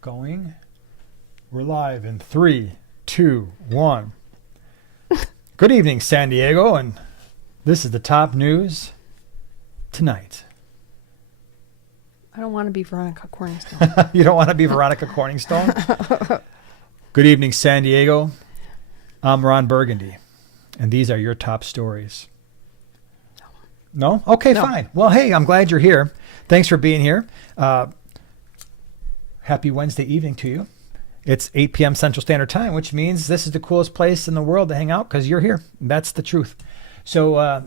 Going. We're live in 3, 2, 1. Good evening, San Diego, and this is the top news tonight. I don't want to be Veronica Corningstone. You don't want to be Veronica Corningstone? Good evening, San Diego. I'm Ron Burgundy, and these are your top stories. No? Okay, no. Fine. Well, hey, I'm glad you're here. Thanks for being here. Happy Wednesday evening to you. It's 8 p.m. Central Standard Time, which means this is the coolest place in the world to hang out because you're here. That's the truth. So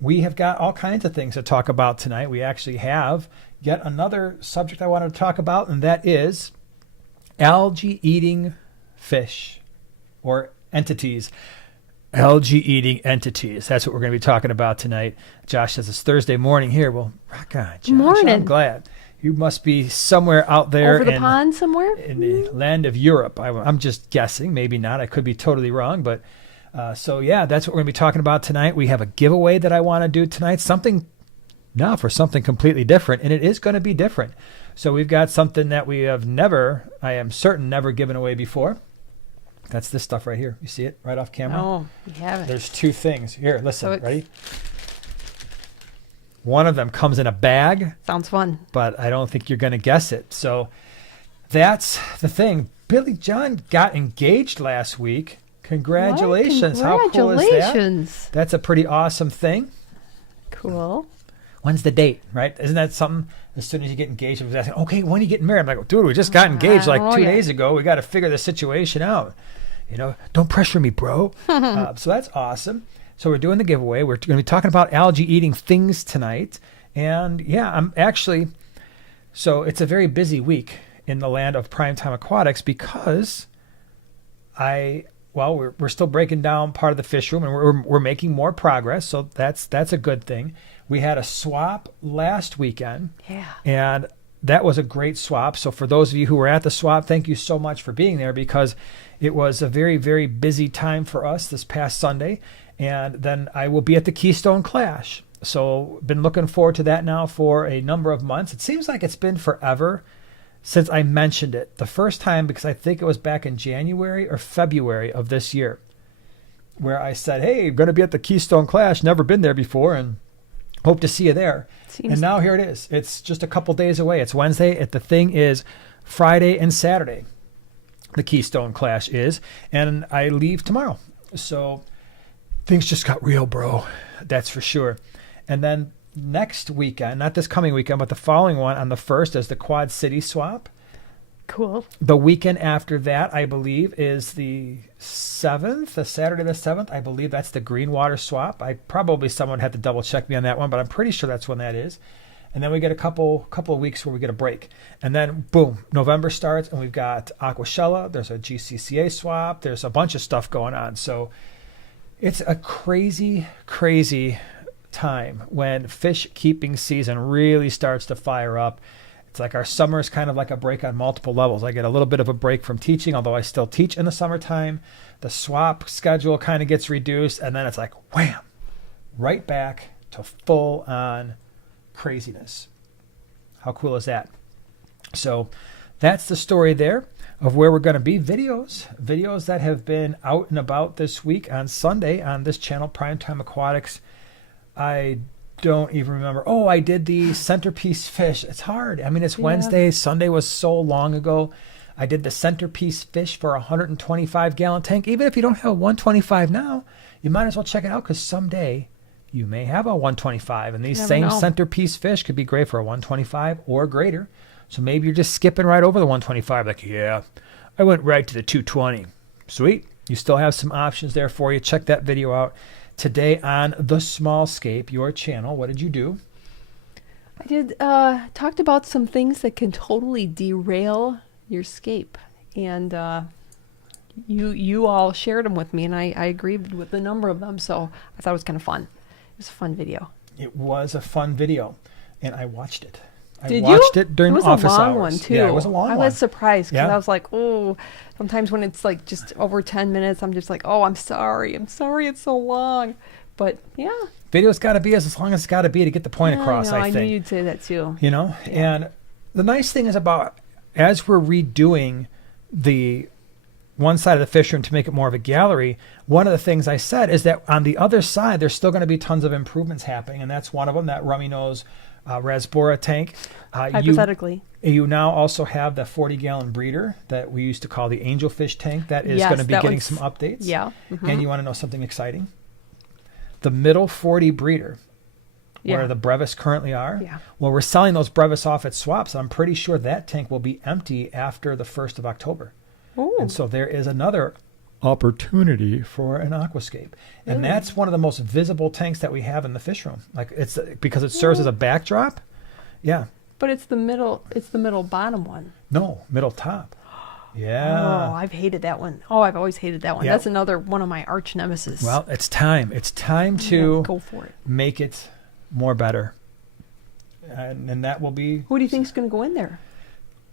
we have got all kinds of things to talk about tonight. We actually have yet another subject I wanted to talk about, and that is algae-eating fish or entities. Algae-eating entities. That's what we're going to be talking about tonight. Josh says it's Thursday morning here. Well, rock on, Josh. Morning. I'm glad. You must be somewhere out there. Over the pond somewhere? In the land of Europe. I'm just guessing. Maybe not. I could be totally wrong. But so, yeah, that's what we're going to be talking about tonight. We have a giveaway that I want to do tonight. Something completely different. And it is going to be different. So we've got something that we have never given away before. That's this stuff right here. You see it right off camera? Oh, we have it. There's two things. Here, listen. Ready? One of them comes in a bag. Sounds fun. But I don't think you're going to guess it. So that's the thing. Billy John got engaged last week. Congratulations. What? How cool is Congratulations. that? That's a pretty awesome thing. Cool. When's the date, right? Isn't that something? As soon as you get engaged, I was asking, okay, when are you getting married? I'm like, dude, we just got engaged like 2 days ago. We got to figure the situation out. You know, don't pressure me, bro. So that's awesome. So we're doing the giveaway. We're going to be talking about algae-eating things tonight. And, yeah, so it's a very busy week in the land of Primetime Aquatics because we're still breaking down part of the fish room, and we're making more progress. So that's a good thing. We had a swap last weekend. Yeah. And that was a great swap. So for those of you who were at the swap, thank you so much for being there because it was a very, very busy time for us this past Sunday. And then I will be at the Keystone Clash. So been looking forward to that now for a number of months. It seems like it's been forever since I mentioned it. The first time, because I think it was back in January or February of this year, where I said, hey, I'm going to be at the Keystone Clash. Never been there before and hope to see you there. And now here it is. It's just a couple days away. It's Wednesday. The thing is Friday and Saturday. The Keystone Clash is. And I leave tomorrow. So things just got real, bro. That's for sure. And then next weekend, not this coming weekend, but the following one on the 1st is the Quad City Swap. Cool. The weekend after that, I believe, is the 7th, the Saturday the 7th. I believe that's the Greenwater Swap. Someone had to double check me on that one, but I'm pretty sure that's when that is. And then we get a couple of weeks where we get a break. And then, boom, November starts, and we've got Aquashella. There's a GCCA swap. There's a bunch of stuff going on. So it's a crazy, crazy time when fish keeping season really starts to fire up. It's like our summer is kind of like a break on multiple levels. I get a little bit of a break from teaching, although I still teach in the summertime. The swap schedule kind of gets reduced, and then it's like, wham, right back to full on craziness. How cool is that? So that's the story there of where we're going to be. Videos that have been out and about this week on Sunday on this channel, Primetime Aquatics. I don't even remember. Oh, I did the centerpiece fish. It's hard. I mean, it's Wednesday. Sunday was so long ago. I did the centerpiece fish for a 125-gallon tank. Even if you don't have a 125 now, you might as well check it out because someday you may have a 125. And these same centerpiece fish could be great for a 125 or greater. So maybe you're just skipping right over the 125. Like, yeah, I went right to the 220. Sweet. You still have some options there for you. Check that video out. Today on The Smallscape, your channel, what did you do? I did talked about some things that can totally derail your scape, and you all shared them with me, and I agreed with a number of them, so I thought it was kind of fun. It was a fun video. It was a fun video, and I watched it. Did I watched it during office hours. It was a long one, too. Yeah, it was a long one. I was surprised because I was like, oh, sometimes when it's like just over 10 minutes, I'm just like, oh, I'm sorry it's so long. But yeah. Video's got to be as long as it's got to be to get the point across, I think. I knew you'd say that too. You know? Yeah. And the nice thing is about as we're redoing the one side of the fish room to make it more of a gallery, one of the things I said is that on the other side, there's still going to be tons of improvements happening. And that's one of them, that rummy nose Rasbora tank. Hypothetically. You now also have the 40-gallon breeder that we used to call the angelfish tank that is going to be getting some updates. Yeah. Mm-hmm. And you want to know something exciting? The middle 40 breeder, where the brevis currently are. Yeah. Well, we're selling those brevis off at swaps. I'm pretty sure that tank will be empty after the 1st of October. Ooh. And so there is another opportunity for an aquascape. And that's one of the most visible tanks that we have in the fish room. Like, it's because it serves as a backdrop. Yeah. But it's the middle bottom one. No, middle top. Yeah. Oh, I've hated that one. Oh, I've always hated that one. Yep. That's another one of my arch nemesis. Well, it's time. It's time to go for it. Make it more better. And that will be... Who do you think is going to go in there?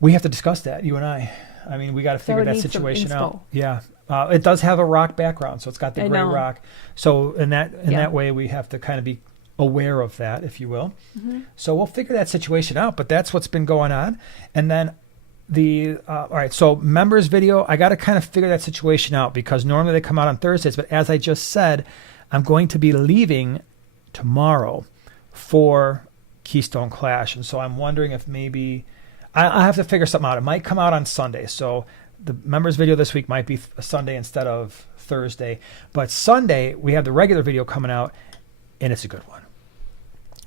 We have to discuss that, you and I. I mean, we got to figure that situation out. Yeah. It does have a rock background, so it's got the gray rock. So in that way, we have to kind of be aware of that, if you will. Mm-hmm. So we'll figure that situation out, but that's what's been going on. And then all right, so members video, I got to kind of figure that situation out because normally they come out on Thursdays, but as I just said, I'm going to be leaving tomorrow for Keystone Clash. And so I'm wondering if maybe I have to figure something out. It might come out on Sunday. So the members video this week might be a Sunday instead of Thursday. But Sunday, we have the regular video coming out, and it's a good one.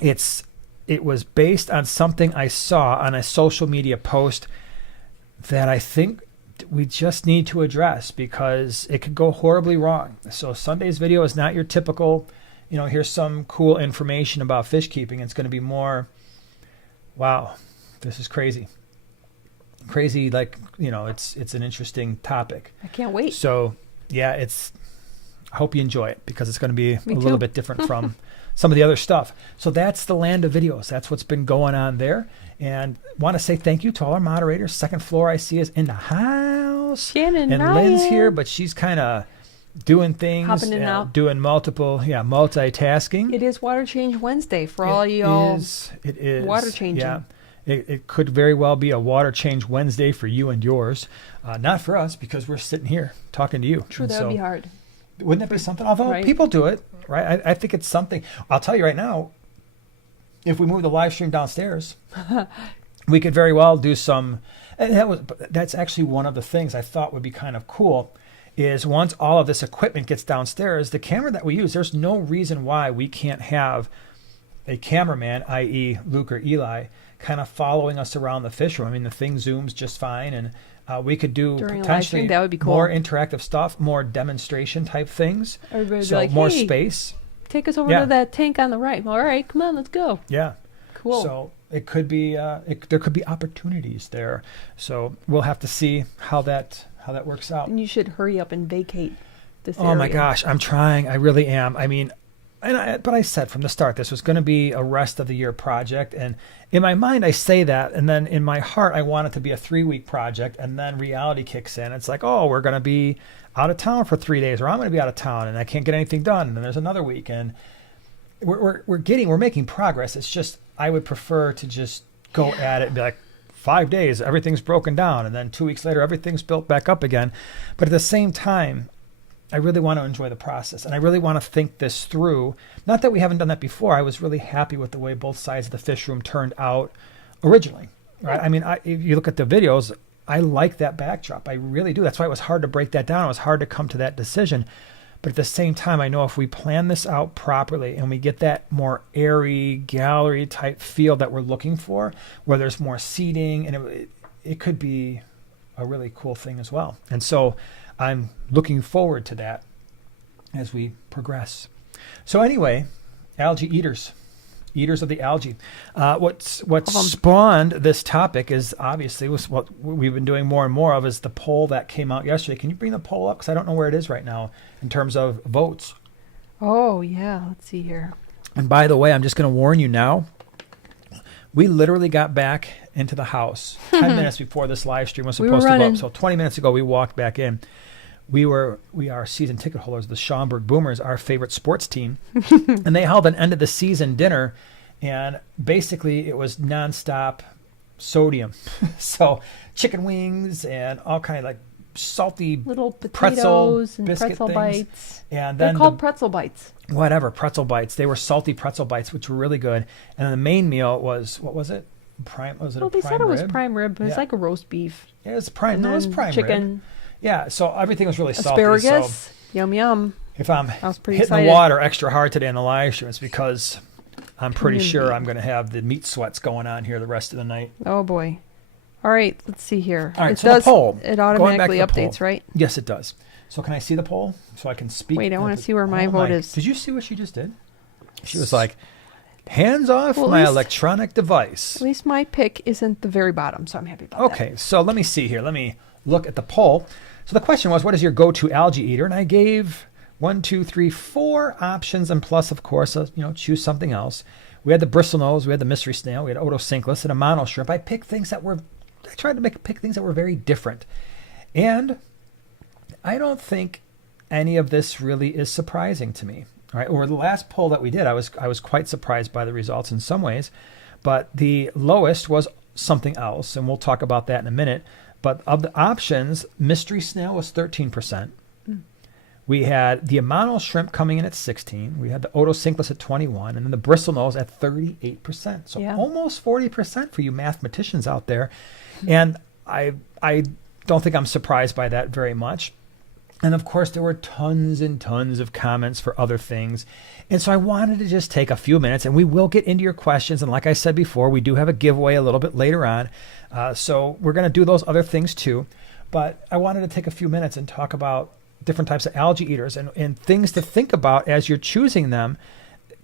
It was based on something I saw on a social media post that I think we just need to address because it could go horribly wrong. So Sunday's video is not your typical, here's some cool information about fish keeping. It's going to be more, wow, this is crazy. Crazy, like, it's an interesting topic. I can't wait. So, yeah, I hope you enjoy it because it's going to be a little bit different from some of the other stuff. So that's the land of videos. That's what's been going on there. And want to say thank you to all our moderators. Second floor I see is in the house. Shannon and Ryan. Lynn's here, but she's kind of doing things. Hopping in and out. Doing multitasking. It is Water Change Wednesday for all y'all. It is. Water changing. Yeah. It could very well be a Water Change Wednesday for you and yours. Not for us because we're sitting here talking to you. True, that would be hard. Wouldn't that be something? Although people do it, right? I think it's something. I'll tell you right now, if we move the live stream downstairs, we could very well do some. And that's actually one of the things I thought would be kind of cool is once all of this equipment gets downstairs, the camera that we use, there's no reason why we can't have a cameraman, i.e. Luke or Eli, kind of following us around the fish room. I mean, the thing zooms just fine, and we could do during potentially that would be cool. More interactive stuff, more demonstration type things. Everybody so be like, more hey, space. Take us over to that tank on the right. All right, come on, let's go. Yeah. Cool. So it could be there could be opportunities there. So we'll have to see how that works out. And you should hurry up and vacate this area. Oh my gosh, I'm trying. I really am. I mean, but I said from the start this was going to be a rest of the year project, and in my mind I say that, and then in my heart I want it to be a 3-week project, and then reality kicks in. It's like, oh, we're going to be out of town for 3 days, or I'm going to be out of town and I can't get anything done, and then there's another week, and we're making progress. It's just I would prefer to just go at it and be like 5 days, everything's broken down, and then 2 weeks later everything's built back up again. But at the same time, I really want to enjoy the process, and I really want to think this through. Not that we haven't done that before. I was really happy with the way both sides of the fish room turned out originally. Right? I mean, if you look at the videos, I like that backdrop. I really do. That's why it was hard to break that down. It was hard to come to that decision. But at the same time, I know if we plan this out properly and we get that more airy gallery type feel that we're looking for, where there's more seating, and it could be a really cool thing as well. And so I'm looking forward to that as we progress. So anyway, algae eaters of the algae. What spawned this topic is obviously was what we've been doing more and more of is the poll that came out yesterday. Can you bring the poll up? Because I don't know where it is right now in terms of votes. Oh, yeah. Let's see here. And by the way, I'm just going to warn you now. We literally got back into the house 10 minutes before this live stream was supposed to go up. So 20 minutes ago, we walked back in. We are season ticket holders of the Schaumburg Boomers, our favorite sports team. And they held an end of the season dinner. And basically, it was nonstop sodium. So chicken wings and all kind of like salty Little pretzel potatoes and biscuit pretzel things. bites. And They're then called pretzel bites. whatever, pretzel bites. They were salty pretzel bites, which were really good. And then the main meal was, what was it? Was it Well, a they prime said it was rib? prime rib, but it's Yeah. like a roast beef. It was prime. And No, it was then prime chicken, rib. Yeah, so everything was really salty. asparagus. So Yum, yum. if I'm I was pretty hitting excited. the water extra hard today in the live stream, it's because I'm pretty Community. sure I'm going to have the meat sweats going on here the rest of the night. Oh, boy. All right, let's see here. All right, it so the does, poll. It Going back automatically to the poll. updates, right? Yes, it does. So can I see the poll so I can speak? Wait, I wanna see where my vote is. Did you see what she just did? She was like, hands off Well, at my least- electronic device. At least my pick isn't the very bottom, so I'm happy about that. Okay, so let me see here. Let me look at the poll. So the question was, what is your go-to algae eater? And I gave 4 options, and plus, of course, choose something else. We had the bristlenose, we had the mystery snail, we had otocinclus, and a mono shrimp. I tried to pick things that were very different. And I don't think any of this really is surprising to me. All right, or the last poll that we did, I was quite surprised by the results in some ways, but the lowest was something else, and we'll talk about that in a minute. But of the options, mystery snail was 13%. We had the Amano shrimp coming in at 16. We had the otocinclus at 21, and then the bristlenose at 38%. So Yeah. almost 40% for you mathematicians out there. And I don't think I'm surprised by that very much. And of course, there were tons and tons of comments for other things. And so I wanted to just take a few minutes, and we will get into your questions. And like I said before, we do have a giveaway a little bit later on. So we're going to do those other things too. But I wanted to take a few minutes and talk about different types of algae eaters and things to think about as you're choosing them,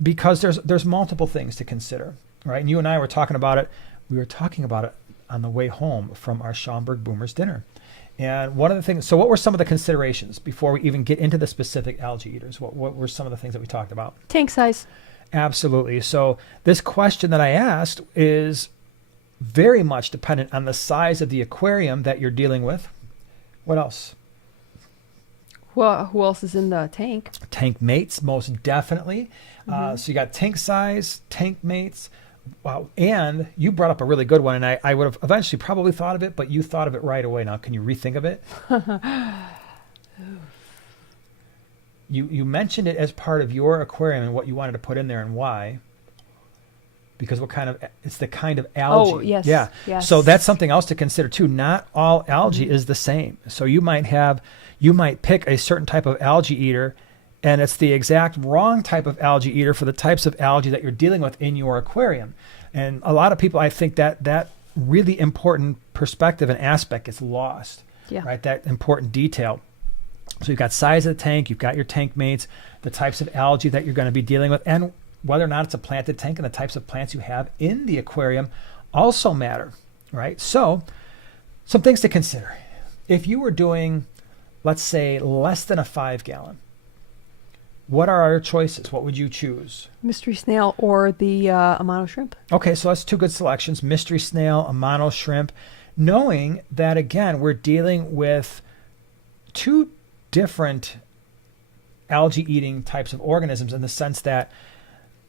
because there's multiple things to consider, right? And you and I were talking about it. We were talking about it on the way home from our Schaumburg Boomers dinner. And one of the things, so what were some of the considerations before we even get into the specific algae eaters? What were some of the things that we talked about? Tank size. Absolutely. So this question that I asked is very much dependent on the size of the aquarium that you're dealing with. What else? Well, who else is in the tank? Tank mates, most definitely. So you got tank size, tank mates. Wow. And you brought up a really good one, and I would have eventually probably thought of it, but you thought of it right away. Now, can you rethink of it? You mentioned it as part of your aquarium and what you wanted to put in there and why. Because it's the kind of algae. Oh, yes. Yeah. Yes. So that's something else to consider too. Not all algae is the same. So you might pick a certain type of algae eater, and it's the exact wrong type of algae eater for the types of algae that you're dealing with in your aquarium. And a lot of people, I think that really important perspective and aspect gets lost. Yeah. Right. That important detail. So you've got size of the tank, you've got your tank mates, the types of algae that you're going to be dealing with, and whether or not it's a planted tank, and the types of plants you have in the aquarium also matter, right? So some things to consider. If you were doing, let's say, less than a 5-gallon, what are our choices? What would you choose? Mystery snail or the Amano shrimp. Okay, so that's 2 good selections, mystery snail, Amano shrimp, knowing that, again, we're dealing with 2 different algae-eating types of organisms, in the sense that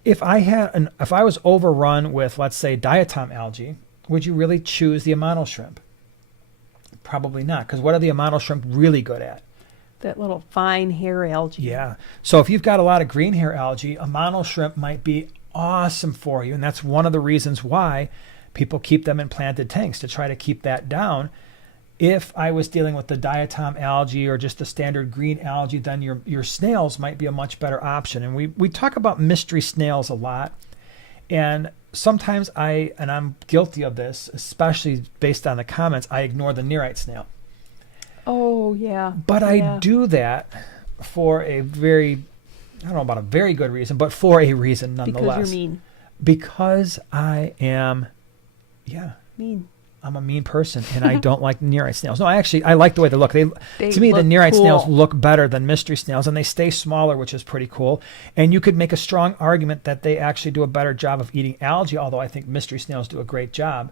if I was overrun with, let's say, diatom algae, would you really choose the Amano shrimp? Probably not, because what are the Amano shrimp really good at? That little fine hair algae. Yeah. So if you've got a lot of green hair algae, Amano shrimp might be awesome for you, and that's one of the reasons why people keep them in planted tanks, to try to keep that down. If I was dealing with the diatom algae or just the standard green algae, then your snails might be a much better option. And we talk about mystery snails a lot. And sometimes I'm guilty of this, especially based on the comments, I ignore the nearite snail. Oh, yeah. But Yeah. I do that for I don't know about a very good reason, but for a reason nonetheless. Because you're mean. Because I am, Mean. I'm a mean person, and I don't like nearite snails. No, I like the way they look. They To me, the look nearite snails cool. look better than mystery snails, and they stay smaller, which is pretty cool. And you could make a strong argument that they actually do a better job of eating algae, although I think mystery snails do a great job.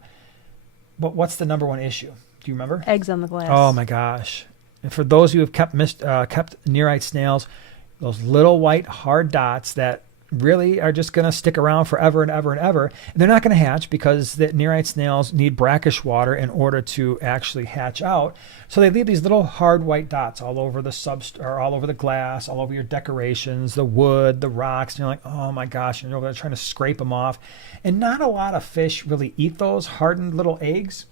But what's the number one issue? Do you remember? Eggs on the glass. Oh my gosh! And for those who have kept nearite snails, those little white hard dots that really are just going to stick around forever and ever and ever. And they're not going to hatch because the nearite snails need brackish water in order to actually hatch out. So they leave these little hard white dots all over the or all over the glass, all over your decorations, the wood, the rocks. And you're like, oh my gosh, and you're over there trying to scrape them off. And not a lot of fish really eat those hardened little eggs.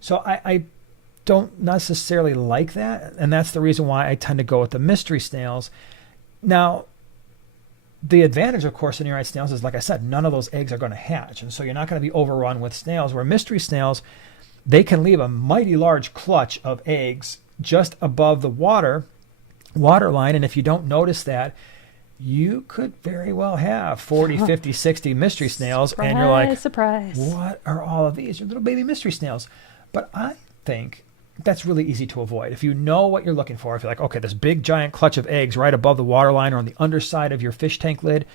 So I don't necessarily like that. And that's the reason why I tend to go with the mystery snails. Now, the advantage, of course, in nearite snails is, like I said, none of those eggs are going to hatch. And so you're not going to be overrun with snails, where mystery snails, they can leave a mighty large clutch of eggs just above the water line. And if you don't notice that, you could very well have 40, 50, 60 mystery snails. Surprise, and you're like, surprise. What are all of these? Your little baby mystery snails. But I think that's really easy to avoid. If you know what you're looking for, if you're like, okay, this big giant clutch of eggs right above the water line or on the underside of your fish tank lid,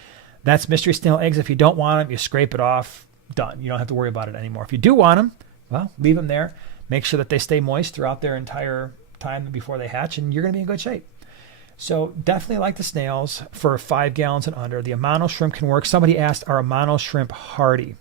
that's mystery snail eggs. If you don't want them, you scrape it off, done. You don't have to worry about it anymore. If you do want them, well, leave them there. Make sure that they stay moist throughout their entire time before they hatch, and you're going to be in good shape. So definitely like the snails for 5 gallons and under. The Amano shrimp can work. Somebody asked, are Amano shrimp hardy?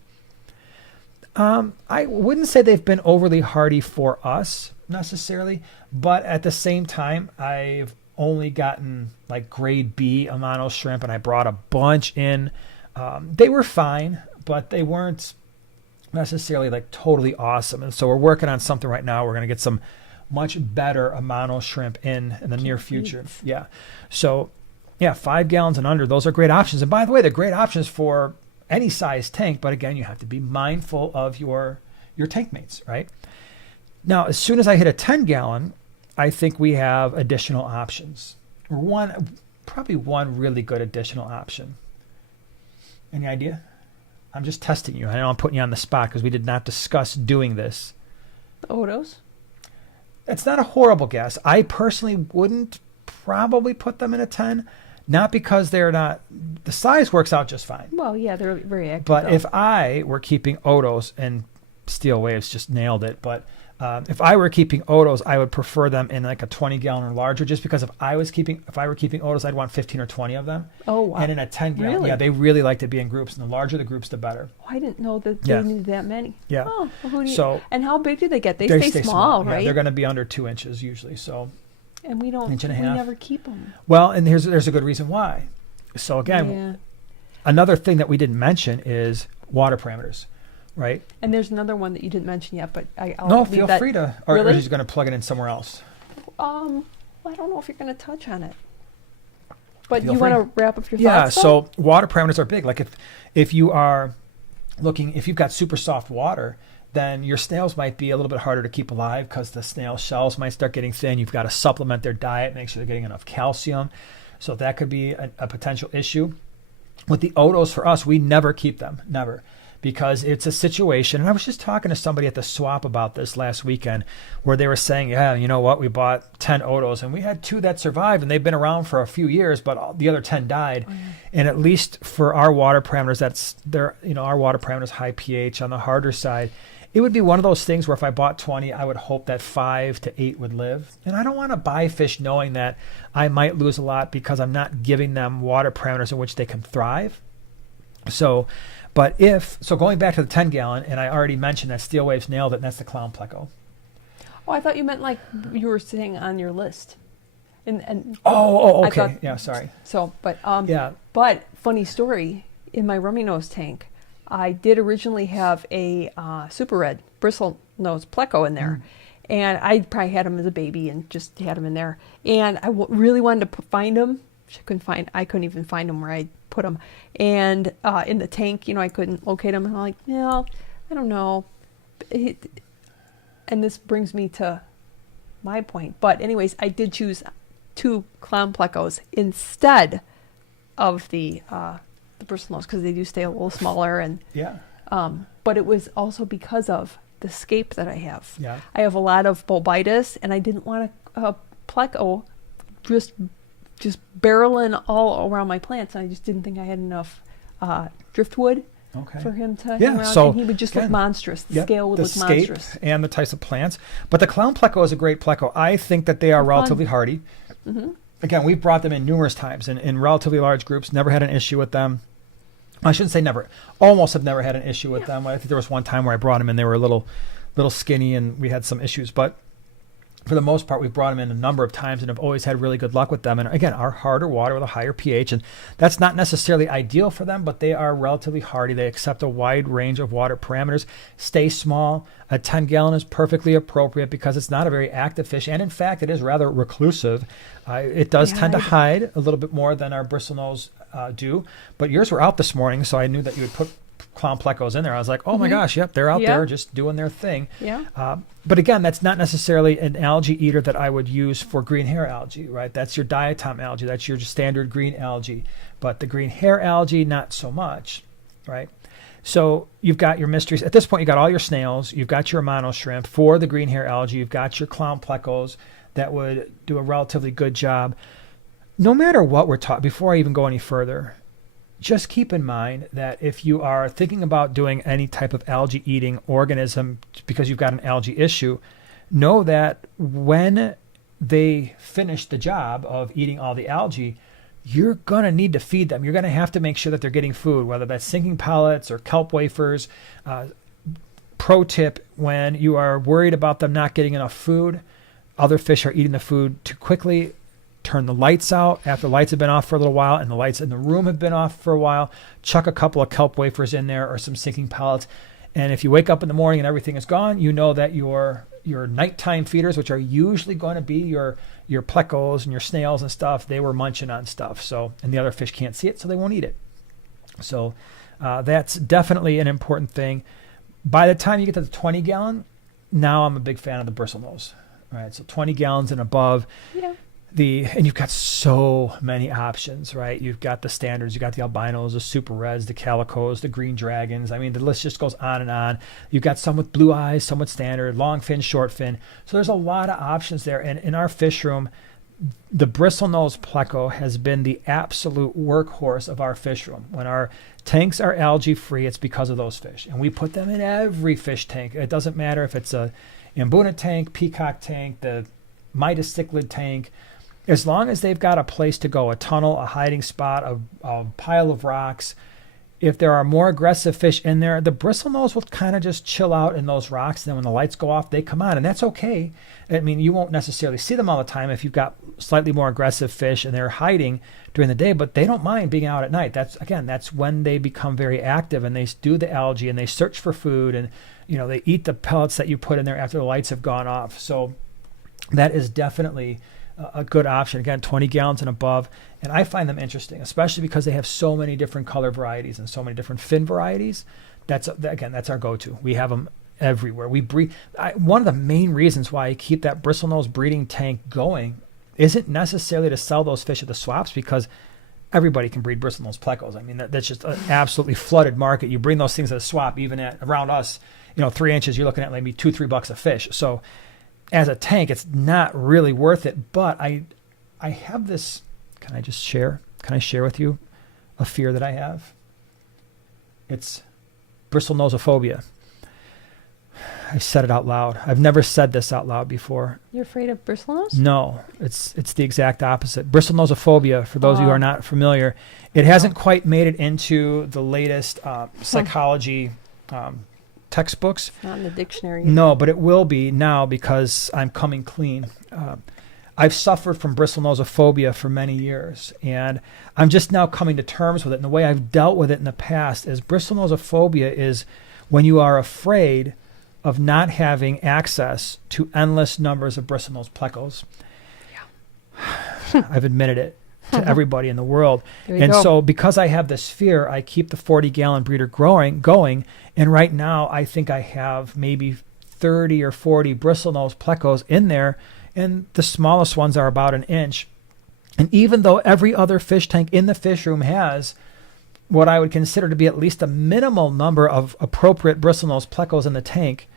I wouldn't say they've been overly hardy for us necessarily, but at the same time, I've only gotten like grade B Amano shrimp, and I brought a bunch in. They were fine, but they weren't necessarily like totally awesome. And so we're working on something right now. We're going to get some much better Amano shrimp in the near future. Yeah. So yeah, 5 gallons and under, those are great options. And by the way, they're great options for any size tank, but again, you have to be mindful of your tank mates, right? Now, as soon as I hit a 10 gallon, I think we have additional options. Probably one really good additional option. Any idea? I'm just testing you. I know I'm putting you on the spot because we did not discuss doing this. The Odos? That's not a horrible guess. I personally wouldn't probably put them in a 10. Not because they're not, the size works out just fine. Well, yeah, they're very active. But if I were keeping Odos, and Steel Waves just nailed it, but if I were keeping Odos, I would prefer them in like a 20 gallon or larger, just because if I were keeping Odos, I'd want 15 or 20 of them. Oh, wow. And in a 10 gallon, really? Yeah, they really like to be in groups, and the larger the groups, the better. Oh, I didn't know that they needed that many. Yeah. Oh, well, and how big do they get? They stay small, right? Yeah, they're going to be under 2 inches usually, so. And we don't, inch and a we half. never keep them. Well, and there's a good reason why. So again, another thing that we didn't mention is water parameters, right? And there's another one that you didn't mention yet, but I'll no, leave feel that. free to, or Really? are you just going to plug it in somewhere else? Well, I don't know if you're going to touch on it. But Feel you free. want to wrap up your Yeah, thoughts? so water parameters are big. Like if you are looking, if you've got super soft water, then your snails might be a little bit harder to keep alive because the snail shells might start getting thin. You've got to supplement their diet, make sure they're getting enough calcium. So that could be a potential issue. With the Odos, for us, we never keep them, never. Because it's a situation, and I was just talking to somebody at the swap about this last weekend, where they were saying, yeah, you know what, we bought 10 Odos, and we had 2 that survived, and they've been around for a few years, but the other 10 died. And at least for our water parameters, our water parameters high pH on the harder side. It would be one of those things where if I bought 20, I would hope that 5 to 8 would live. And I don't want to buy fish knowing that I might lose a lot because I'm not giving them water parameters in which they can thrive. So going back to the 10 gallon, and I already mentioned that Steel Waves nailed it, and that's the clown pleco. Oh, I thought you meant like you were saying on your list. And Okay. Yeah, sorry. So, but yeah. But funny story, in my rummy nose tank, I did originally have a super red Bristlenose pleco in there. And I probably had him as a baby and just had him in there. And I really wanted to find him. I couldn't even find him where I put him. And in the tank, I couldn't locate him. And I'm like, no, I don't know. And this brings me to my point. But anyways, I did choose 2 clown plecos instead of the Bristlenose, because they do stay a little smaller. And but it was also because of the scape that I have. Yeah. I have a lot of bulbitis, and I didn't want a pleco just barreling all around my plants. And I just didn't think I had enough driftwood for him to hang around. So and he would just look monstrous. The scale would look monstrous. And the types of plants. But the clown pleco is a great pleco. I think that they are relatively hardy. Mm-hmm. Again, we've brought them in numerous times in relatively large groups, never had an issue with them. I shouldn't say never. Almost have never had an issue with them. I think there was one time where I brought them in. They were a little skinny, and we had some issues. But for the most part, we've brought them in a number of times and have always had really good luck with them. And again, our harder water with a higher pH, and that's not necessarily ideal for them, but they are relatively hardy. They accept a wide range of water parameters, stay small. A 10-gallon is perfectly appropriate because it's not a very active fish. And in fact, it is rather reclusive. It does tend to hide a little bit more than our Bristlenose do. But yours were out this morning, so I knew that you would put clown plecos in there. I was like, oh my gosh, yep, they're out there just doing their thing. Yeah. But again, that's not necessarily an algae eater that I would use for green hair algae, right? That's your diatom algae. That's your standard green algae. But the green hair algae, not so much, right? So you've got your mysteries. At this point, you got all your snails. You've got your mono shrimp. For the green hair algae, you've got your clown plecos that would do a relatively good job. No matter what we're talking, before I even go any further, just keep in mind that if you are thinking about doing any type of algae eating organism because you've got an algae issue, know that when they finish the job of eating all the algae, you're going to need to feed them. You're going to have to make sure that they're getting food, whether that's sinking pellets or kelp wafers. Pro tip, when you are worried about them not getting enough food, other fish are eating the food too quickly, turn the lights out after the lights have been off for a little while and the lights in the room have been off for a while. Chuck a couple of kelp wafers in there or some sinking pellets. And if you wake up in the morning and everything is gone, you know that your nighttime feeders, which are usually going to be your plecos and your snails and stuff, they were munching on stuff. So, and the other fish can't see it, so they won't eat it. So that's definitely an important thing. By the time you get to the 20-gallon, now I'm a big fan of the Bristlenose. All right, so 20 gallons and above. Yeah. And you've got so many options, right? You've got the standards, you've got the albinos, the super reds, the calicos, the green dragons. I mean, the list just goes on and on. You've got some with blue eyes, some with standard, long fin, short fin. So there's a lot of options there. And in our fish room, the Bristlenose pleco has been the absolute workhorse of our fish room. When our tanks are algae free, it's because of those fish. And we put them in every fish tank. It doesn't matter if it's a Mbuna tank, peacock tank, the Midas cichlid tank. As long as they've got a place to go, a tunnel, a hiding spot, a pile of rocks, if there are more aggressive fish in there, the Bristlenose will kind of just chill out in those rocks. And then when the lights go off, they come on. And that's okay. I mean, you won't necessarily see them all the time if you've got slightly more aggressive fish and they're hiding during the day, but they don't mind being out at night. That's when they become very active and they do the algae and they search for food and, they eat the pellets that you put in there after the lights have gone off. So that is definitely a good option. Again, 20 gallons and above. And I find them interesting, especially because they have so many different color varieties and so many different fin varieties. That's our go-to. We have them everywhere. We breed. One of the main reasons why I keep that Bristlenose breeding tank going isn't necessarily to sell those fish at the swaps, because everybody can breed Bristlenose plecos. I mean, that's just an absolutely flooded market. You bring those things at a swap, even at around us, 3 inches, you're looking at maybe $2-3 a fish. So as a tank, it's not really worth it. But I have this. Can I just share? Can I share with you a fear that I have? It's bristleноsophobia. I said it out loud. I've never said this out loud before. You're afraid of Bristlenose? No, it's the exact opposite. Bristleноsophobia, for those of you who are not familiar, it hasn't quite made it into the latest psychology textbooks. It's not in the dictionary. No, but it will be now because I'm coming clean. I've suffered from bristleноsophobia for many years, and I'm just now coming to terms with it. And the way I've dealt with it in the past is bristleноsophobia is when you are afraid of not having access to endless numbers of Bristlenose plecos. Yeah. I've admitted it to everybody in the world. And so because I have this fear, I keep the 40-gallon breeder going. And right now, I think I have maybe 30 or 40 Bristlenose plecos in there, and the smallest ones are about an inch. And even though every other fish tank in the fish room has what I would consider to be at least a minimal number of appropriate Bristlenose plecos in the tank,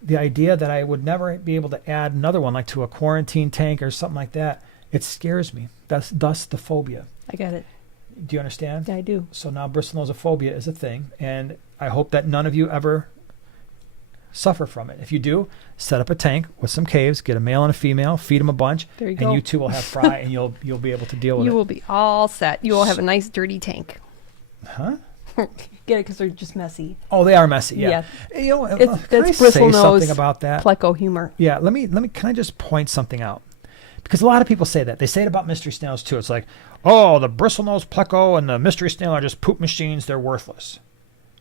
the idea that I would never be able to add another one, like to a quarantine tank or something like that, it scares me. Thus the phobia. I get it. Do you understand? Yeah, I do. So now bristleноsophobia is a thing, and I hope that none of you ever suffer from it. If you do, set up a tank with some caves, get a male and a female, feed them a bunch, and you two will have fry, and you'll be able to deal with it. You will be all set. You will have a nice dirty tank. Huh? Get it? Because they're just messy. Oh, they are messy. Yeah. You know, can I It's say something Bristlenose about that? pleco humor. Yeah. Let me. Can I just point something out? Because a lot of people say that. They say it about mystery snails too. It's like, oh, the bristlenose pleco and the mystery snail are just poop machines. They're worthless.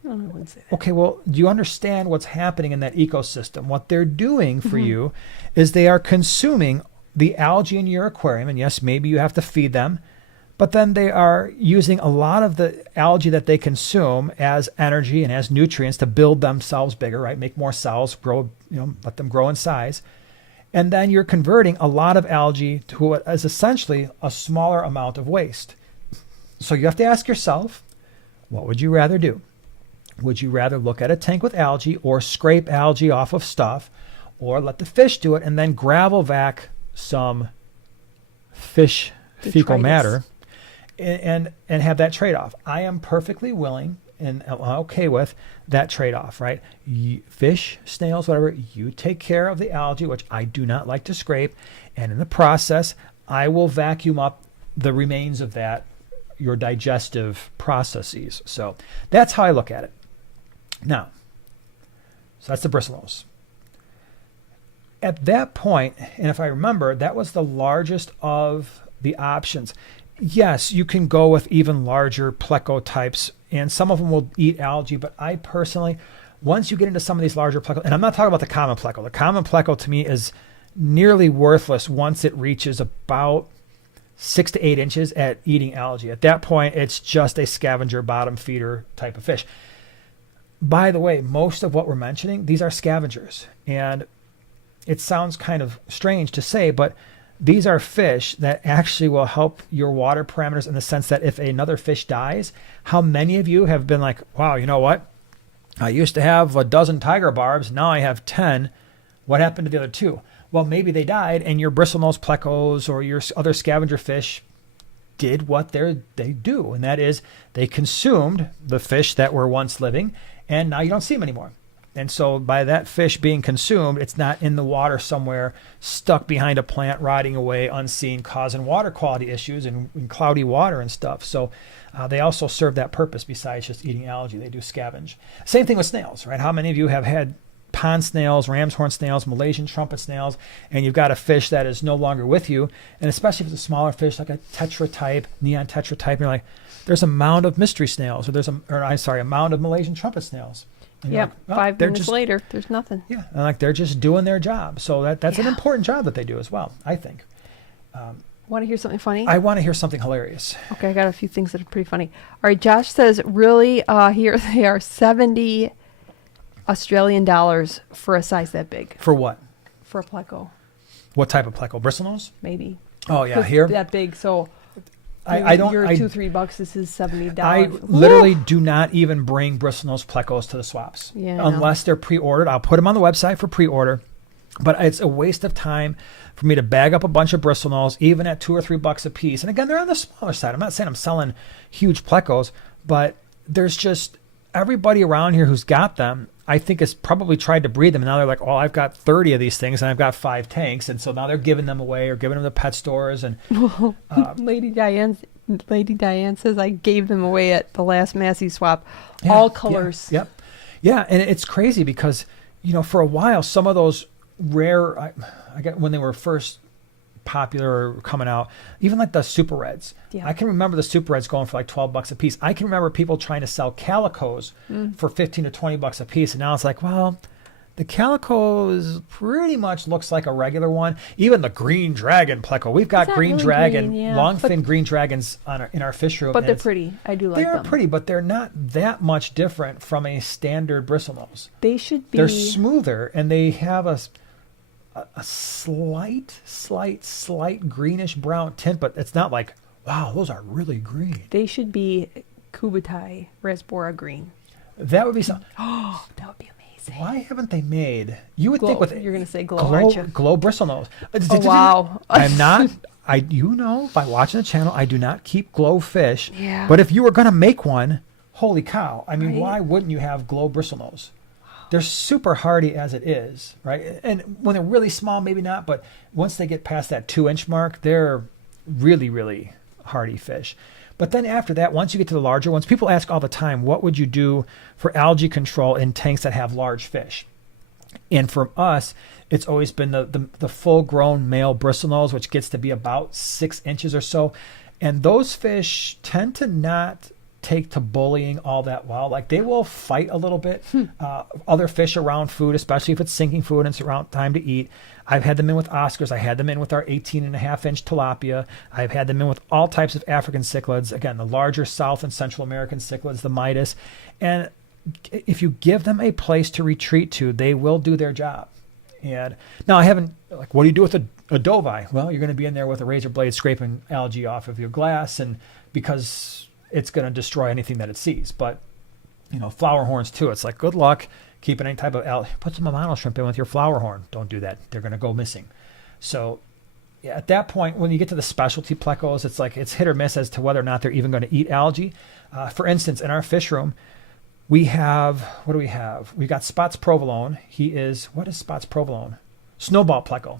I wouldn't say that. Okay, well, do you understand what's happening in that ecosystem? What they're doing for you is they are consuming the algae in your aquarium. And yes, maybe you have to feed them. But then they are using a lot of the algae that they consume as energy and as nutrients to build themselves bigger, right? Make more cells, grow, let them grow in size. And then you're converting a lot of algae to what is essentially a smaller amount of waste. So you have to ask yourself, what would you rather do? Would you rather look at a tank with algae or scrape algae off of stuff, or let the fish do it and then gravel vac some fish fecal matter and have that trade-off? I am perfectly willing and okay with that trade-off, right? Fish, snails, whatever, you take care of the algae, which I do not like to scrape, and in the process, I will vacuum up the remains of that, your digestive processes. So that's how I look at it. Now, so that's the Bristlenose. At that point, and if I remember, that was the largest of the options. Yes, you can go with even larger pleco types, and some of them will eat algae, but I personally, once you get into some of these larger pleco, and I'm not talking about the common pleco. The common pleco to me is nearly worthless once it reaches about 6 to 8 inches at eating algae. At that point, it's just a scavenger bottom feeder type of fish. By the way, most of what we're mentioning, these are scavengers. And it sounds kind of strange to say, but these are fish that actually will help your water parameters in the sense that if another fish dies, how many of you have been like, wow, you know what? I used to have a dozen tiger barbs. Now I have 10. What happened to the other 2? Well, maybe they died and your bristlenose plecos or your other scavenger fish did what they do. And that is they consumed the fish that were once living, and now you don't see them anymore. And so by that fish being consumed, it's not in the water somewhere, stuck behind a plant, rotting away, unseen, causing water quality issues and cloudy water and stuff. So they also serve that purpose besides just eating algae. They do scavenge. Same thing with snails, right? How many of you have had pond snails, ram's horn snails, Malaysian trumpet snails, and you've got a fish that is no longer with you, and especially if it's a smaller fish like a tetra type, neon tetra type, you're like, there's a mound of mystery snails, or a mound of Malaysian trumpet snails. Yeah, like, oh, 5 minutes later, there's nothing. Yeah, and like they're just doing their job. So that's an important job that they do as well, I think. Want to hear something funny? I want to hear something hilarious. Okay, I got a few things that are pretty funny. All right, Josh says, really, here they are, 70 Australian dollars for a size that big. For what? For a pleco. What type of pleco? Bristlenose? Maybe. Oh, yeah, here? That big, so... I don't. You're $2-3. This is $70. I literally do not even bring bristlenose plecos to the swaps unless they're pre-ordered. I'll put them on the website for pre-order, but it's a waste of time for me to bag up a bunch of bristlenose, even at $2 or $3 a piece. And again, they're on the smaller side. I'm not saying I'm selling huge plecos, but there's just everybody around here who's got them, I think, has probably tried to breed them. And now they're like, oh, I've got 30 of these things and I've got 5 tanks. And so now they're giving them away or giving them to pet stores. And Lady Diane says, I gave them away at the last Massey swap. All colors. Yep. Yeah. And it's crazy because, for a while, some of those rare, I get when they were first popular or coming out, even like the super reds. Yeah. I can remember the super reds going for like $12 a piece. I can remember people trying to sell calicos for $15 to $20 a piece. And now it's like, well, the calico pretty much looks like a regular one. Even the green dragon pleco. We've got green really dragon, green, long fin green dragons in our fish room. But they're pretty. I do like them. They're pretty, but they're not that much different from a standard bristlenose. They should be. They're smoother and they have a slight greenish brown tint, but it's not like, wow, those are really green. They should be Kubutai Rasbora green. That would be something. Oh, that would be amazing. Why haven't they made? You would think with you're going to say glow, aren't you? Glow bristlenose. Oh, wow. I'm not. By watching the channel, I do not keep glow fish. Yeah. But if you were going to make one, holy cow! I mean, Right? why wouldn't you have glow bristlenose? They're super hardy as it is, right? And when they're really small, maybe not. But once they get past that 2-inch mark, they're really, really hardy fish. But then after that, once you get to the larger ones, people ask all the time, what would you do for algae control in tanks that have large fish? And for us, it's always been the full-grown male bristlenose, which gets to be about 6 inches or so. And those fish tend to not take to bullying all that well. Like, they will fight a little bit. Other fish around food, especially if it's sinking food and it's around time to eat. I've had them in with Oscars. I had them in with our 18.5-inch tilapia. I've had them in with all types of African cichlids. Again, the larger South and Central American cichlids, the Midas. And if you give them a place to retreat to, they will do their job. And now I haven't, like, what do you do with a dovi? Well, you're going to be in there with a razor blade scraping algae off of your glass, and because it's going to destroy anything that it sees. But, flower horns too. It's like, good luck keeping any type of algae. Put some mono shrimp in with your flower horn. Don't do that. They're going to go missing. So yeah, at that point, when you get to the specialty plecos, it's like it's hit or miss as to whether or not they're even going to eat algae. For instance, in our fish room, we have, what do we have? We've got Spots provolone. What is Spots provolone? Snowball pleco.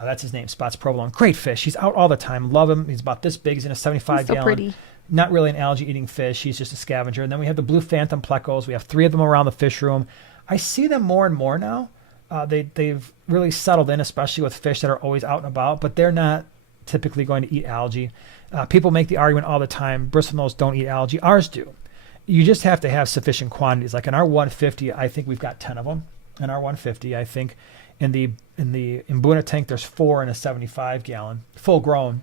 That's his name, Spots provolone. Great fish. He's out all the time. Love him. He's about this big. He's in a 75-gallon. So pretty. Not really an algae-eating fish. He's just a scavenger. And then we have the blue phantom plecos. We have 3 of them around the fish room. I see them more and more now. They've really settled in, especially with fish that are always out and about, but they're not typically going to eat algae. People make the argument all the time, Bristlenose don't eat algae. Ours do. You just have to have sufficient quantities. Like in our 150, I think we've got 10 of them. In our 150, I think in the Mbuna tank, there's 4 in a 75-gallon, full grown.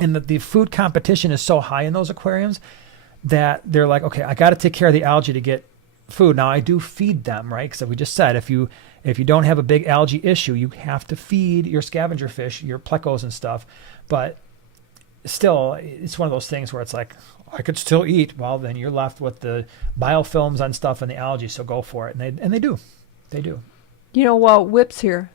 And the food competition is so high in those aquariums that they're like, okay, I got to take care of the algae to get food. Now I do feed them, right? Because we just said, if you don't have a big algae issue, you have to feed your scavenger fish, your plecos and stuff. But still, it's one of those things where it's like, I could still eat. Well, then you're left with the biofilms on stuff and the algae. So go for it. And they do. Whip's here.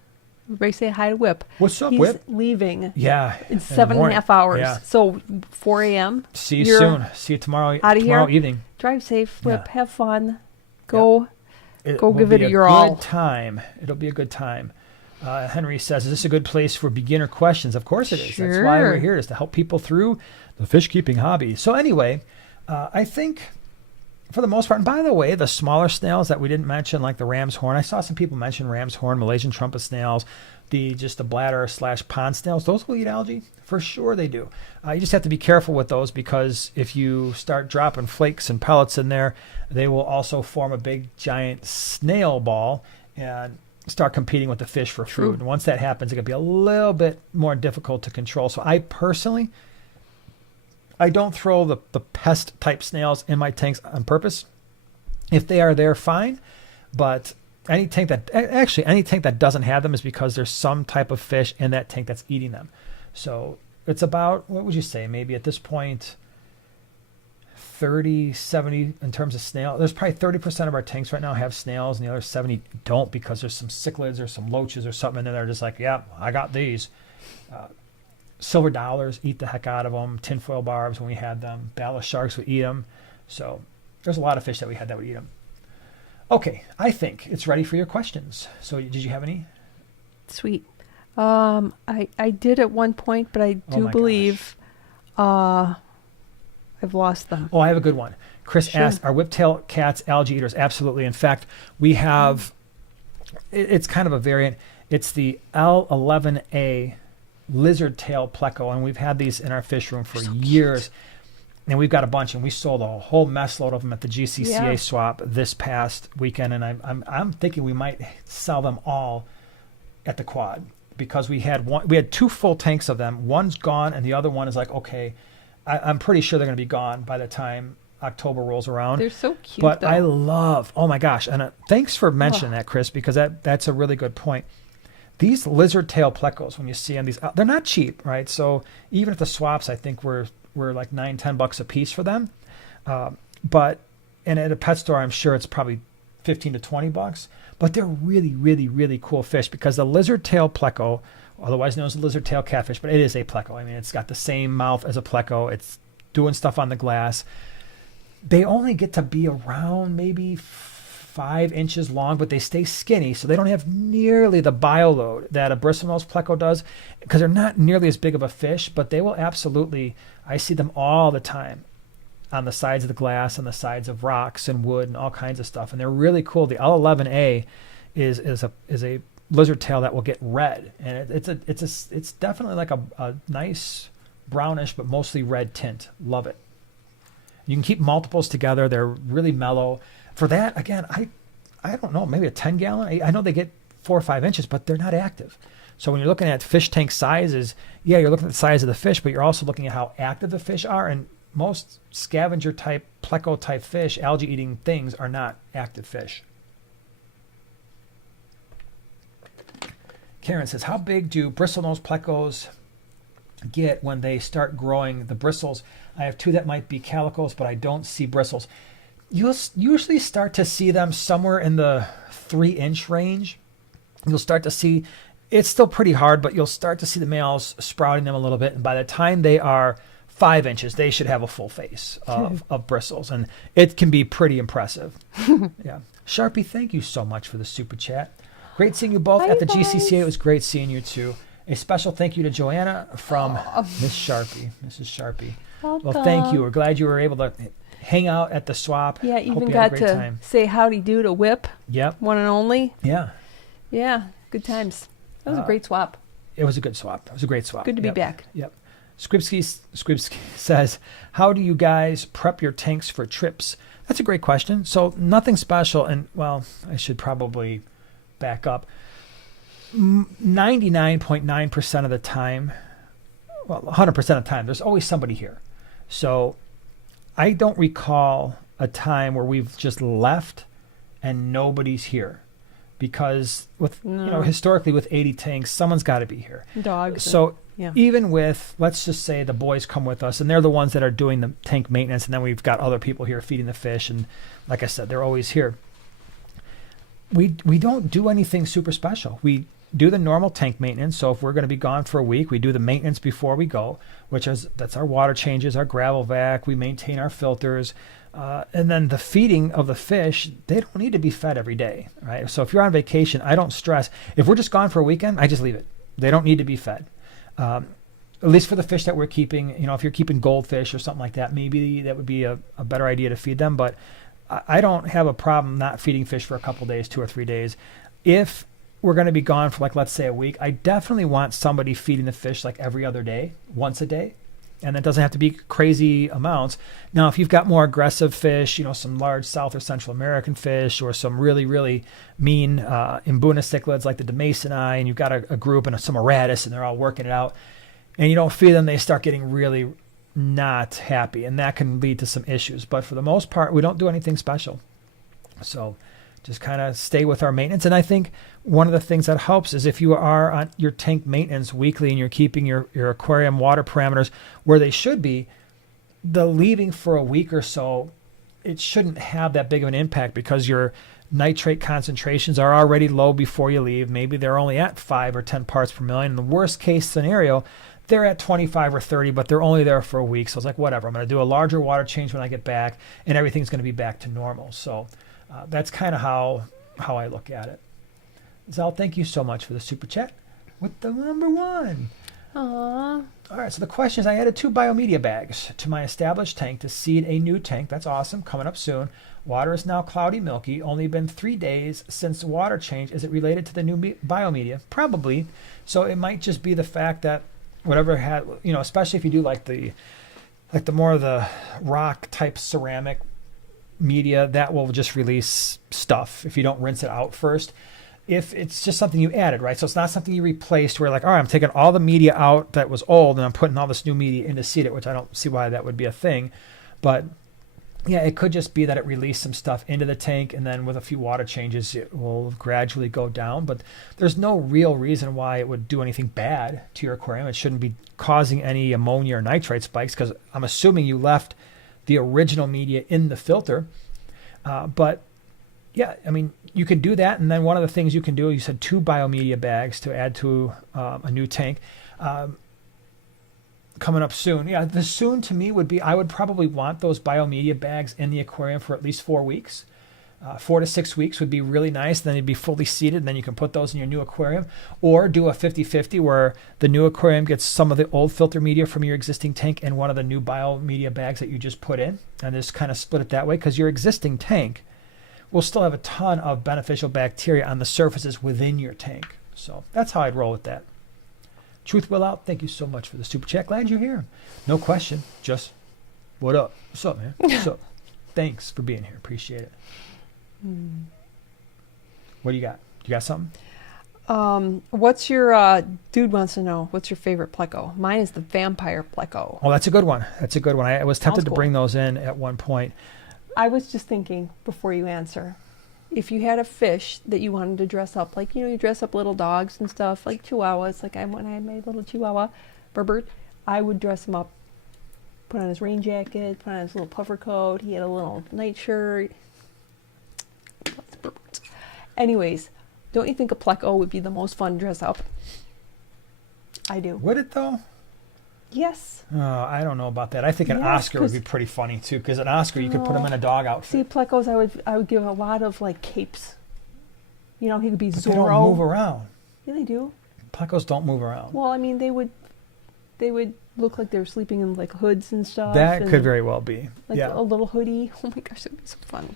Everybody say hi to Whip. What's up, He's Whip? Leaving. Yeah. In 7.5 hours. Yeah. So 4 a.m. See you soon. See you tomorrow. Tomorrow evening. Drive safe, Whip. Yeah. Have fun. Go It'll give it your all. It'll be a good time. Henry says, is this a good place for beginner questions? Of course it is. Sure. That's why we're here, is to help people through the fish keeping hobby. So anyway, I think for the most part, and by the way, the smaller snails that we didn't mention, like the ram's horn, I saw some people mention ram's horn, Malaysian trumpet snails, the bladder / pond snails, those will eat algae. For sure they do. You just have to be careful with those, because if you start dropping flakes and pellets in there, they will also form a big giant snail ball and start competing with the fish for food. And once that happens, it can be a little bit more difficult to control. So I personally, I don't throw the pest type snails in my tanks on purpose. If they are there, fine. But any tank that doesn't have them is because there's some type of fish in that tank that's eating them. So it's about, what would you say, maybe at this point, 30, 70 in terms of snail. There's probably 30% of our tanks right now have snails, and the other 70 don't, because there's some cichlids or some loaches or something in there that are just like, yeah, I got these. Silver dollars, eat the heck out of them. Tinfoil barbs, when we had them. Bala sharks would eat them. So there's a lot of fish that we had that would eat them. Okay, I think it's ready for your questions. So did you have any? Sweet. I did at one point, but I do believe I've lost them. Oh, I have a good one. Chris asked, are whiptail cats algae eaters? Absolutely. In fact, we have, it's kind of a variant. It's the L11A lizard tail pleco, and we've had these in our fish room for years. Cute. And we've got a bunch, and we sold a whole mess load of them at the GCCA swap this past weekend. And I'm thinking we might sell them all at the quad, because we had 2 full tanks of them. One's gone, and the other one is like, okay, I'm pretty sure they're going to be gone by the time October rolls around. They're so cute. But though. I love, oh my gosh, and thanks for mentioning that, Chris, because that's a really good point. These lizard tail plecos, when you see them, they're not cheap, right? So even at the swaps, I think we're like $9-10 a piece for them. But at a pet store, I'm sure it's probably $15 to $20. But they're really, really, really cool fish, because the lizard tail pleco, otherwise known as the lizard tail catfish, but it is a pleco. I mean, it's got the same mouth as a pleco. It's doing stuff on the glass. They only get to be around maybe 5 inches long, but they stay skinny, so they don't have nearly the bioload that a bristlenose pleco does, because they're not nearly as big of a fish, but they will absolutely, I see them all the time on the sides of the glass, on the sides of rocks and wood and all kinds of stuff, and they're really cool. The L11A is a lizard tail that will get red, and it's definitely like a nice brownish but mostly red tint. Love it. You can keep multiples together. They're really mellow. For that, again, I don't know, maybe a 10-gallon. I know they get 4 or 5 inches, but they're not active. So when you're looking at fish tank sizes, yeah, you're looking at the size of the fish, but you're also looking at how active the fish are. And most scavenger type, pleco type fish, algae eating things, are not active fish. Karen says, how big do bristlenose plecos get when they start growing the bristles? I have 2 that might be calicos, but I don't see bristles. You'll usually start to see them somewhere in the 3-inch range. You'll start to see, it's still pretty hard, but you'll start to see the males sprouting them a little bit. And by the time they are 5 inches, they should have a full face of bristles. And it can be pretty impressive. Yeah. Sharpie, thank you so much for the super chat. Great seeing you both at the GCCA. It was great seeing you too. A special thank you to Joanna from Miss Sharpie, Mrs. Sharpie. Welcome. Well, thank you. We're glad you were able to hang out at the swap. Yeah, Hope even you had got a great to time. say howdy do to Whip, Yep. one and only. Yeah. Yeah, good times. That was a great swap. It was a good swap. It was a great swap. Good to be Yep. back. Yep. Scripsky says, how do you guys prep your tanks for trips? That's a great question. So nothing special. And, well, I should probably back up. 99.9% of the time, well, 100% of the time, there's always somebody here. So I don't recall a time where we've just left and nobody's here, because historically with 80 tanks, someone's got to be here. Dogs. So yeah. Even with, let's just say the boys come with us and they're the ones that are doing the tank maintenance, and then we've got other people here feeding the fish, and like I said, they're always here. We don't do anything super special. We do the normal tank maintenance. So if we're going to be gone for a week, we do the maintenance before we go, that's our water changes, our gravel vac, we maintain our filters, and then the feeding of the fish, they don't need to be fed every day, right? So if you're on vacation, I don't stress. If we're just gone for a weekend, I just leave it. They don't need to be fed. At least for the fish that we're keeping. If you're keeping goldfish or something like that, maybe that would be a better idea to feed them. But I don't have a problem not feeding fish for a couple days, 2 or 3 days. If we're going to be gone for, like, let's say a week, I definitely want somebody feeding the fish like every other day, once a day. And that doesn't have to be crazy amounts. Now, if you've got more aggressive fish, some large South or Central American fish, or some really, really mean Mbuna cichlids like the Demasoni, and you've got a group and some Aratus, and they're all working it out, and you don't feed them, they start getting really not happy, and that can lead to some issues. But for the most part, we don't do anything special. So just kind of stay with our maintenance. And I think one of the things that helps is if you are on your tank maintenance weekly and you're keeping your aquarium water parameters where they should be, the leaving for a week or so, it shouldn't have that big of an impact, because your nitrate concentrations are already low before you leave. Maybe they're only at 5 or 10 parts per million. In the worst case scenario, they're at 25 or 30, but they're only there for a week. So it's like, whatever, I'm going to do a larger water change when I get back, and everything's going to be back to normal. So that's kind of how I look at it. Zal, thank you so much for the super chat with the number 1. Aww. All right, so the question is, I added 2 biomedia bags to my established tank to seed a new tank. That's awesome. Coming up soon. Water is now cloudy milky. Only been 3 days since water change. Is it related to the new biomedia? Probably. So it might just be the fact that whatever had, especially if you do like the more of the rock type ceramic media, that will just release stuff if you don't rinse it out first. If it's just something you added, right? So it's not something you replaced where, like, all right, I'm taking all the media out that was old and I'm putting all this new media in to seed it, which I don't see why that would be a thing. But yeah, it could just be that it released some stuff into the tank, and then with a few water changes, it will gradually go down. But there's no real reason why it would do anything bad to your aquarium. It shouldn't be causing any ammonia or nitrate spikes, because I'm assuming you left the original media in the filter. But yeah, I mean, you can do that. And then one of the things you can do, you said 2 biomedia bags to add to a new tank. Coming up soon. Yeah, the soon to me would be, I would probably want those biomedia bags in the aquarium for at least 4 weeks. 4 to 6 weeks would be really nice. Then they'd be fully seeded, and then you can put those in your new aquarium. Or do a 50-50 where the new aquarium gets some of the old filter media from your existing tank and one of the new biomedia bags that you just put in, and just kind of split it that way, because your existing tank will still have a ton of beneficial bacteria on the surfaces within your tank. So that's how I'd roll with that. Truth Will Out, thank you so much for the super chat. Glad you're here. No question, just what up? What's up, man? What's up? Thanks for being here. Appreciate it. What do you got? You got something? What's your dude wants to know, what's your favorite pleco? Mine is the vampire pleco. Oh, that's a good one. That's a good one. I was tempted Sounds to cool. bring those in at one point. I was just thinking before you answer, if you had a fish that you wanted to dress up, like, you dress up little dogs and stuff, like chihuahuas, like when I had my little chihuahua, Burbert, I would dress him up, put on his rain jacket, put on his little puffer coat, he had a little nightshirt. That's Burbert. Anyways, don't you think a pleco would be the most fun to dress up? I do. Would it, though? Yes. I don't know about that. I think an Yes, Oscar would 'cause- be pretty funny, too, because an Oscar, you could put him in a dog outfit. See, plecos, I would give a lot of, like, capes. He could be But Zorro. they don't move around. Yeah, they do. Plecos don't move around. Well, I mean, they would look like they were sleeping in, like, hoods and stuff. That and, could very well be. like, yeah. a little hoodie. Oh my gosh, that'd be so fun.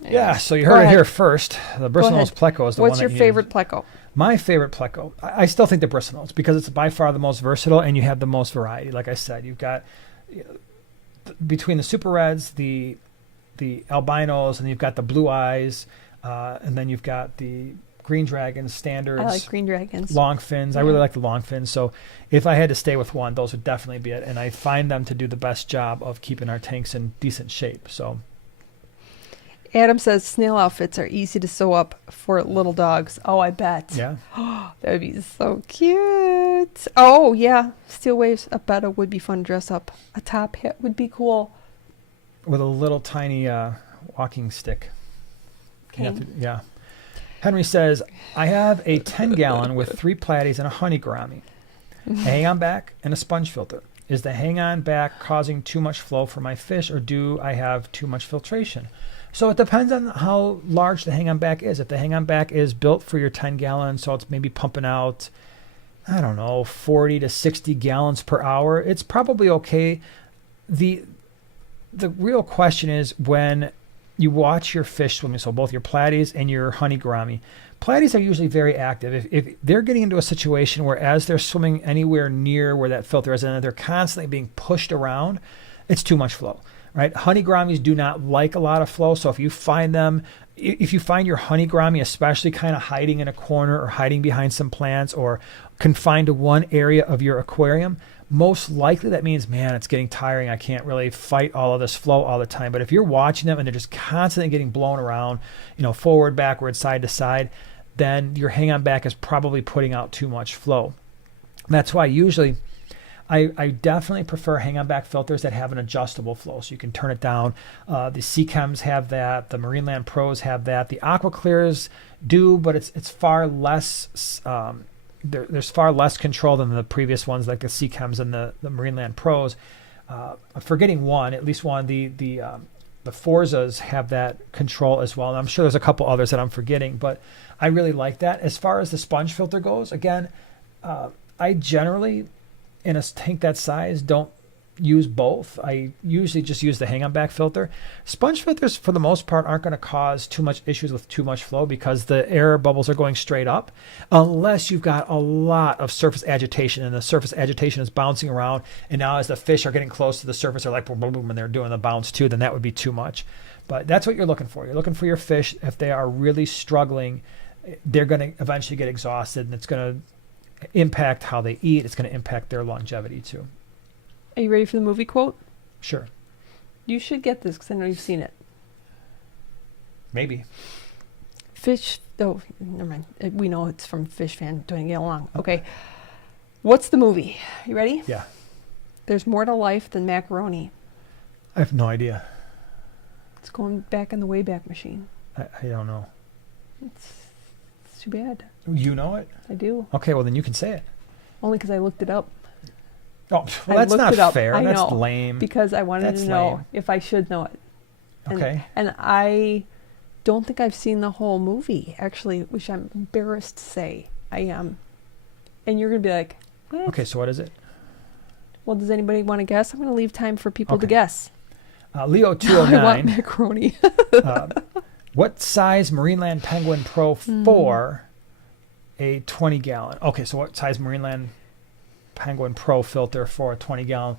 Yeah, Anyways, so you go heard it ahead. here first. The Bristlenose pleco is the What's one your that you favorite pleco? My favorite pleco, I still think the Bristlenose, because it's by far the most versatile and you have the most variety. Like I said, you've got between the super reds, the albinos, and you've got the blue eyes, and then you've got the green dragons, standards. I like green dragons. Long fins. I Yeah. really like the long fins. So if I had to stay with one, those would definitely be it. And I find them to do the best job of keeping our tanks in decent shape. So Adam says snail outfits are easy to sew up for little dogs. Oh, I bet. yeah. That would be so cute. Oh, yeah. Steel waves, a betta would be fun to dress up. A top hat would be cool. With a little tiny walking stick. You have Okay. to- yeah. Henry says, I have a 10-gallon with 3 platies and a honey gourami, a hang-on back, and a sponge filter. Is the hang-on back causing too much flow for my fish, or do I have too much filtration? So it depends on how large the hang-on back is. If the hang-on back is built for your 10-gallon, so it's maybe pumping out, 40 to 60 gallons per hour, it's probably okay. The real question is when you watch your fish swimming, so both your platies and your honey gourami. Platies are usually very active. If they're getting into a situation where as they're swimming anywhere near where that filter is and they're constantly being pushed around, it's too much flow, right? Honey gouramis do not like a lot of flow. So if you find your honey gourami especially kind of hiding in a corner or hiding behind some plants or confined to one area of your aquarium, most likely that means, man, it's getting tiring. I can't really fight all of this flow all the time. But if you're watching them and they're just constantly getting blown around, forward, backward, side to side, then your hang-on back is probably putting out too much flow. That's why usually I definitely prefer hang-on back filters that have an adjustable flow, so you can turn it down. The Sea-Chems have that. The Marineland Pros have that. The Aqua Clears do, but it's far less. There's far less control than the previous ones, like the Sea-Chems and the Marineland Pros. I'm forgetting one, at least one. The Forzas have that control as well. And I'm sure there's a couple others that I'm forgetting, but I really like that. As far as the sponge filter goes, again, I generally, in a tank that size, don't use both. I usually just use the hang-on back filter. Sponge filters, for the most part, aren't going to cause too much issues with too much flow because the air bubbles are going straight up, unless you've got a lot of surface agitation and the surface agitation is bouncing around. And now as the fish are getting close to the surface, they're like boom, boom, boom, and they're doing the bounce too. Then that would be too much. But that's what you're looking for. You're looking for your fish, if they are really struggling, they're going to eventually get exhausted, and it's going to impact how they eat. It's going to impact their longevity too. Are you ready for the movie quote? Sure. You should get this because I know you've seen it. Maybe. Fish. Oh, never mind. We know it's from Fish Fan. Don't get along. Okay. What's the movie? You ready? Yeah. There's more to life than macaroni. I have no idea. It's going back in the Wayback Machine. I don't know. It's too bad. You know it? I do. Okay, well then you can say it. Only because I looked it up. Oh, I well, that's looked not it up. fair. I That's know, lame. Because I wanted That's to know lame. if I should know it. Okay. And I don't think I've seen the whole movie, actually, which I'm embarrassed to say. I am. And you're going to be like, what? Okay, so what is it? Well, does anybody want to guess? I'm going to leave time for people to Okay. guess. Leo I 209. want macaroni. What size Marineland Penguin Pro for a 20 gallon? Okay, so what size Marineland Penguin Pro filter for a 20 gallon?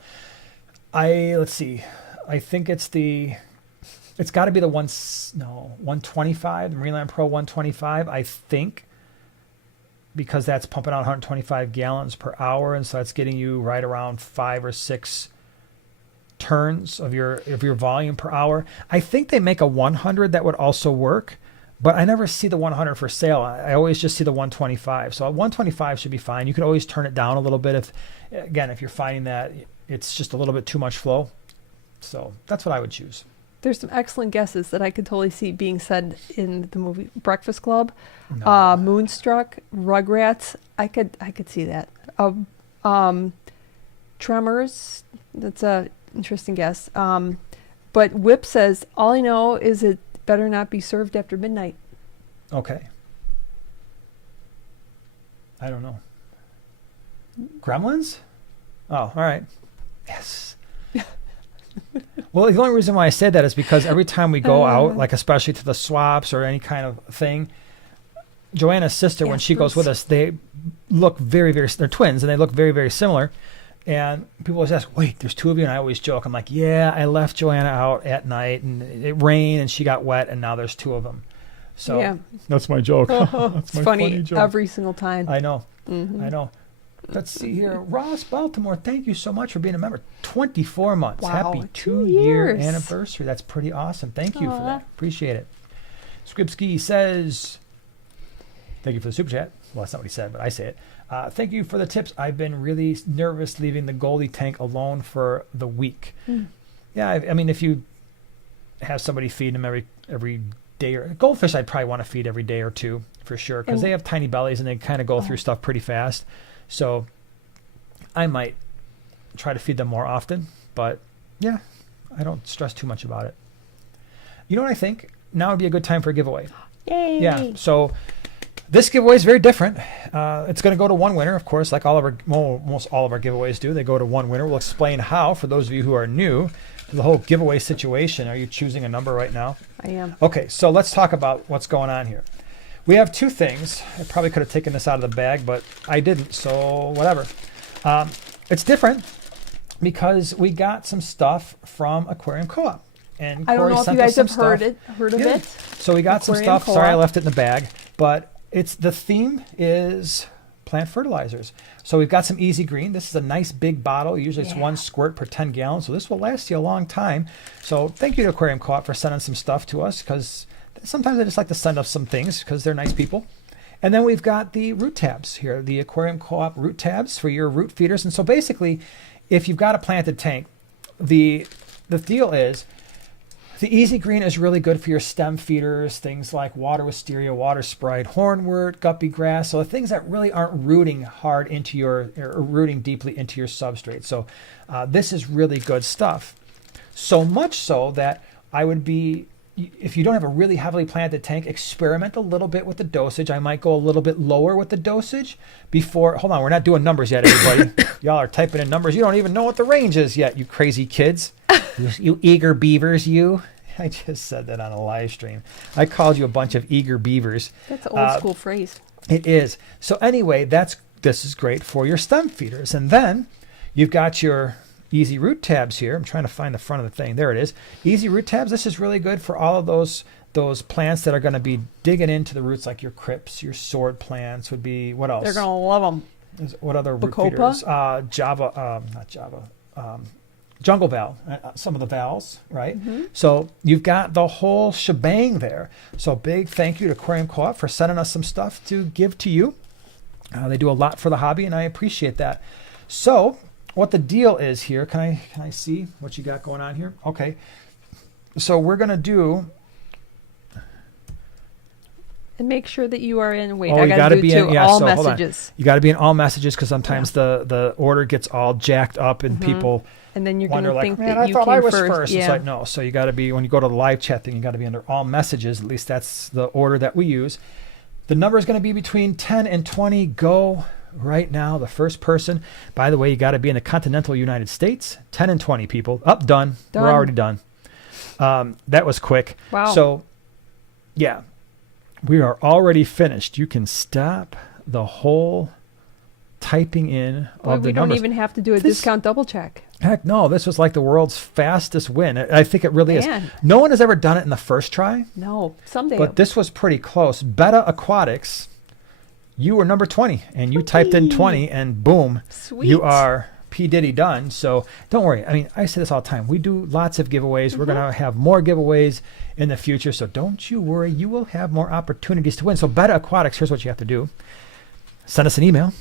Let's see. I think it's got to be the 125, the Marineland Pro 125, I think, because that's pumping out 125 gallons per hour, and so that's getting you right around 5 or 6 turns of your volume per hour. I think they make a 100 that would also work, but I never see the 100 for sale. I always just see the 125. So a 125 should be fine. You could always turn it down a little bit if you're finding that it's just a little bit too much flow. So that's what I would choose. There's some excellent guesses that I could totally see being said in the movie Breakfast Club. No. Moonstruck, Rugrats. I could see that. Tremors. That's a interesting guess. But Whip says, all I know is it better not be served after midnight. Okay. I don't know. Gremlins? Oh, all right. Yes. Well, the only reason why I said that is because every time we go out, like especially to the swaps or any kind of thing, Joanna's sister, when she goes with us, they look very, very, they're twins, and they look very, very similar. And people always ask, wait, there's 2 of you? And I always joke. I'm like, yeah, I left Joanna out at night, and it rained, and she got wet, and now there's 2 of them. So yeah. That's my joke. That's It's my funny joke. every single time. I know. Mm-hmm. I know. Let's see here. Ross Baltimore, thank you so much for being a member. 24 months. Wow, Happy 2 2-year years. anniversary. That's pretty awesome. Thank you for Aw. that. Appreciate it. Scripski says, thank you for the super chat. Well, that's not what he said, but I say it. Thank you for the tips. I've been really nervous leaving the Goldie tank alone for the week. Yeah, I mean, if you have somebody feed them every day, or goldfish, I'd probably want to feed every day or 2 for sure, because they have tiny bellies and they kind of go through stuff pretty fast. So I might try to feed them more often, but yeah, I don't stress too much about it. You know what I think? Now would be a good time for a giveaway. Yay! Yeah, so this giveaway is very different. It's going to go to one winner, of course, like most all of our giveaways do. They go to one winner. We'll explain how for those of you who are new to the whole giveaway situation. Are you choosing a number right now? I am. Okay, so let's talk about what's going on here. We have 2 things. I probably could have taken this out of the bag, but I didn't, so whatever. It's different because we got some stuff from Aquarium Co-op. And I don't Corey know if sent you us guys some have heard of Yeah. it. So we got some Aquarium stuff. Sorry I Co-op. left it in the bag, but the theme is plant fertilizers. So we've got some Easy Green. This is a nice big bottle. Usually it's 1 squirt per 10 gallons, so this will last you a long time. So thank you to Aquarium Co-op for sending some stuff to us, because sometimes I just like to send us some things because they're nice people. And then we've got the root tabs here, the Aquarium Co-op root tabs for your root feeders. And so basically, if you've got a planted tank, the deal is the Easy Green is really good for your stem feeders, things like water wisteria, water sprite, hornwort, guppy grass. So the things that really aren't rooting hard into or rooting deeply into your substrate. So this is really good stuff. So much so that I would be, if you don't have a really heavily planted tank, experiment a little bit with the dosage. I might go a little bit lower with the dosage before. Hold on, we're not doing numbers yet, everybody. Y'all are typing in numbers. You don't even know what the range is yet, you crazy kids. You eager beavers, you. I just said that on a live stream. I called you a bunch of eager beavers. That's an old school phrase. It is. So anyway, this is great for your stem feeders. And then you've got your Easy Root tabs here. I'm trying to find the front of the thing. There it is. Easy Root tabs. This is really good for all of those plants that are going to be digging into the roots, like your crypts, your sword plants would be. What else? They're going to love them. What other root Bacopa? feeders? Not Java. Jungle Val, some of the vals, right? So you've got the whole shebang there. So big thank you to Aquarium Co-op for sending us some stuff to give to you. They do a lot for the hobby, and I appreciate that. So what the deal is here, can I see what you got going on here? Okay. So we're going to do And make sure that you are in. Wait, Oh, I you got gotta to do be too. in- yeah, all so hold on. messages. You got to be in all messages because sometimes the order gets all jacked up and people And then you're going wonder to like, think man, that I you thought came I was first. first. Yeah. It's like, no. So you got to be, when you go to the live chat thing, you got to be under all messages. At least that's the order that we use. The number is going to be between 10 and 20. Go right now. The first person, by the way, you got to be in the continental United States. 10 and 20 people. Up, done. Done. We're already done. That was quick. Wow. So, yeah, we are already finished. You can stop the whole typing in Boy, of the we don't numbers. even have to do a This- discount double check. Heck no, this was like the world's fastest win. I think it really is. Man. No one has ever done it in the first try, No, someday. but this was pretty close. Beta Aquatics, you were number 20, and you typed in 20, and boom, Sweet. you are P. Diddy done. So don't worry. I mean, I say this all the time. We do lots of giveaways. We're going to have more giveaways in the future, so don't you worry. You will have more opportunities to win. So Beta Aquatics, here's what you have to do. Send us an email,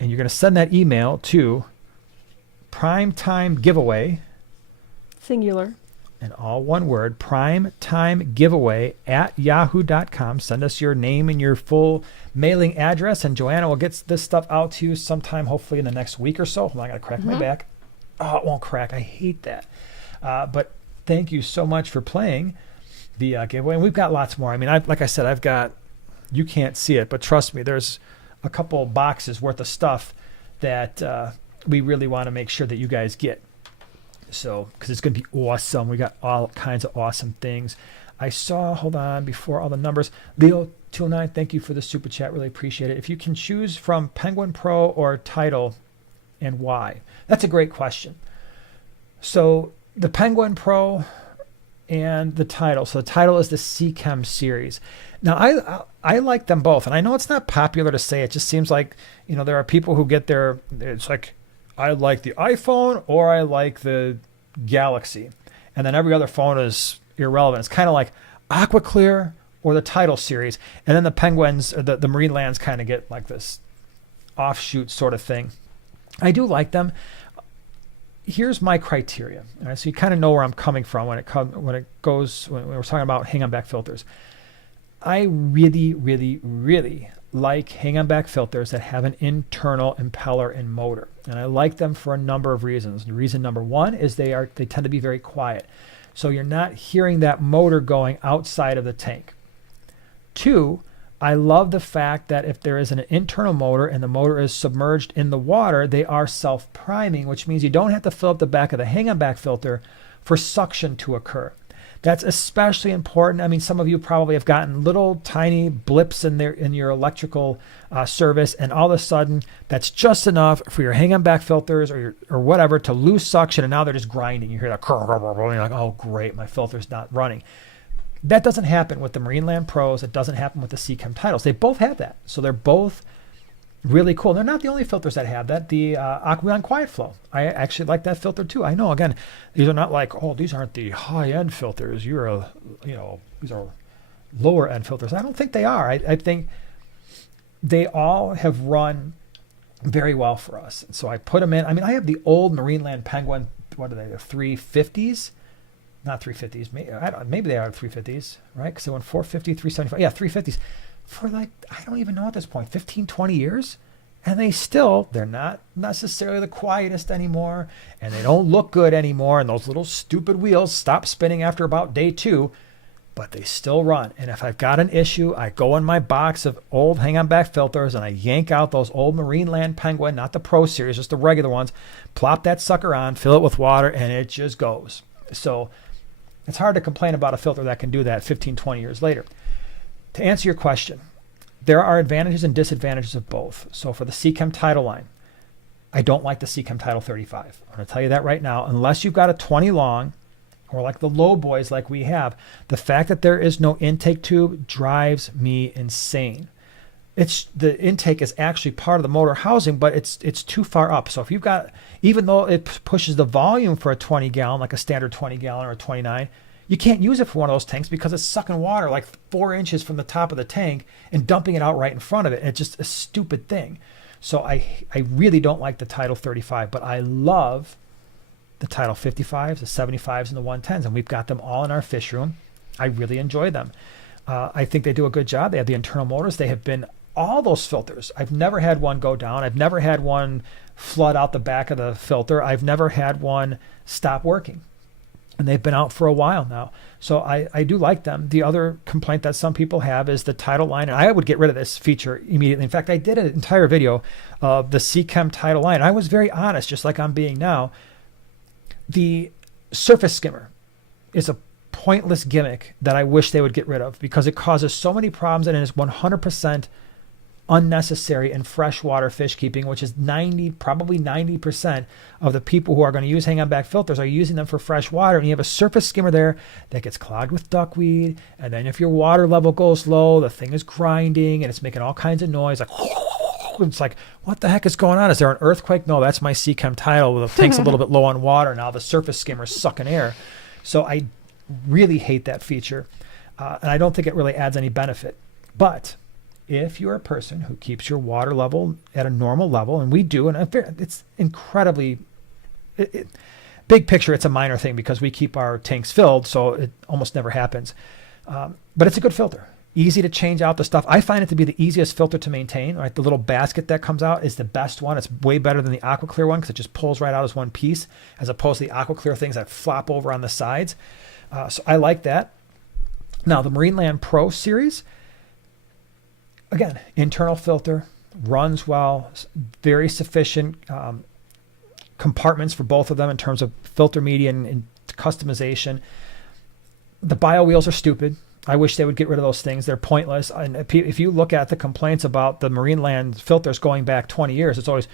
and you're going to send that email to Primetime Giveaway, Singular. and all one word, Primetime Giveaway at yahoo.com. Send us your name and your full mailing address, and Joanna will get this stuff out to you sometime, hopefully in the next week or so. I'm not going to crack my back. Oh, it won't crack. I hate that. But thank you so much for playing the giveaway. And we've got lots more. I mean, like I said, I've got, you can't see it, but trust me, there's a couple boxes worth of stuff that we really want to make sure that you guys get. So, because it's going to be awesome. We got all kinds of awesome things. I saw, hold on, before all the numbers, Leo209, thank you for the super chat. Really appreciate it. If you can choose from Penguin Pro or Title, and why? That's a great question. So, the Penguin Pro and the Title. So, the Title is the Seachem series. Now, I like them both. And I know it's not popular to say. It just seems like, you know, there are people who get their, it's like, I like the iPhone or I like the Galaxy. And then every other phone is irrelevant. It's kind of like AquaClear or the Title series. And then the Penguins, or the Marine Lands kind of get like this offshoot sort of thing. I do like them. Here's my criteria. All right, so you kind of know where I'm coming from when we're talking about hang-on-back filters. I really, really, really like hang-on-back filters that have an internal impeller and motor. And I like them for a number of reasons. Reason number one is they tend to be very quiet. So you're not hearing that motor going outside of the tank. Two, I love the fact that if there is an internal motor and the motor is submerged in the water, they are self-priming, which means you don't have to fill up the back of the hang-on-back filter for suction to occur. That's especially important. I mean, some of you probably have gotten little tiny blips in your electrical service, and all of a sudden, that's just enough for your hang-on-back filters or whatever to lose suction, and now they're just grinding. You hear that, and you're like, oh, great, my filter's not running. That doesn't happen with the Marineland Pros. It doesn't happen with the Seachem Titles. They both have that, so they're both really cool. They're not the only filters that have that. The Aquarium Quiet Flow, I actually like that filter too. I know, again, these are not like, oh, these aren't the high-end filters. These are lower-end filters. I don't think they are. I think they all have run very well for us. So I put them in. I mean, I have the old Marineland Penguin. What are they? The 350s? Not 350s. Maybe they are 350s, right? Because they went 450, 375. Yeah, 350s. For like, I don't even know at this point, 15, 20 years. And they're not necessarily the quietest anymore. And they don't look good anymore. And those little stupid wheels stop spinning after about day 2. But they still run. And if I've got an issue, I go in my box of old hang-on-back filters and I yank out those old Marineland Penguin, not the Pro Series, just the regular ones, plop that sucker on, fill it with water, and it just goes. So it's hard to complain about a filter that can do that 15, 20 years later. To answer your question, there are advantages and disadvantages of both. So for the Seachem Title line, I don't like the Seachem Title 35. I'm going to tell you that right now. Unless you've got a 20 long, or like the low boys like we have, the fact that there is no intake tube drives me insane. The intake is actually part of the motor housing, but it's too far up. So if you've got, even though it pushes the volume for a 20 gallon, like a standard 20 gallon or a 29, you can't use it for one of those tanks because it's sucking water like 4 inches from the top of the tank and dumping it out right in front of it. It's just a stupid thing. So I really don't like the Title 35, but I love the Title 55s, the 75s, and the 110s, and we've got them all in our fish room. I really enjoy them. I think they do a good job. They have the internal motors. They have been all those filters. I've never had one go down. I've never had one flood out the back of the filter. I've never had one stop working. And they've been out for a while now. So I do like them. The other complaint that some people have is the tidal line. And I would get rid of this feature immediately. In fact, I did an entire video of the Seachem tidal line. I was very honest, just like I'm being now. The surface skimmer is a pointless gimmick that I wish they would get rid of because it causes so many problems and it is 100% unnecessary in freshwater fish keeping, which is probably 90% of the people who are going to use hang-on back filters are using them for fresh water. And you have a surface skimmer there that gets clogged with duckweed. And then if your water level goes low, the thing is grinding and it's making all kinds of noise. Like, it's like, what the heck is going on? Is there an earthquake? No, that's my Seachem tidal. The tank's a little bit low on water. Now the surface skimmer is sucking air. So I really hate that feature. And I don't think it really adds any benefit. But if you're a person who keeps your water level at a normal level, and we do, and it's incredibly, big picture, it's a minor thing because we keep our tanks filled, so it almost never happens. But it's a good filter. Easy to change out the stuff. I find it to be the easiest filter to maintain. Right, the little basket that comes out is the best one. It's way better than the AquaClear one because it just pulls right out as one piece, as opposed to the AquaClear things that flop over on the sides. So I like that. Now the Marineland Pro series, again, internal filter, runs well, very sufficient compartments for both of them in terms of filter media and customization. The bio wheels are stupid. I wish they would get rid of those things. They're pointless. And if you look at the complaints about the Marineland filters going back 20 years, it's always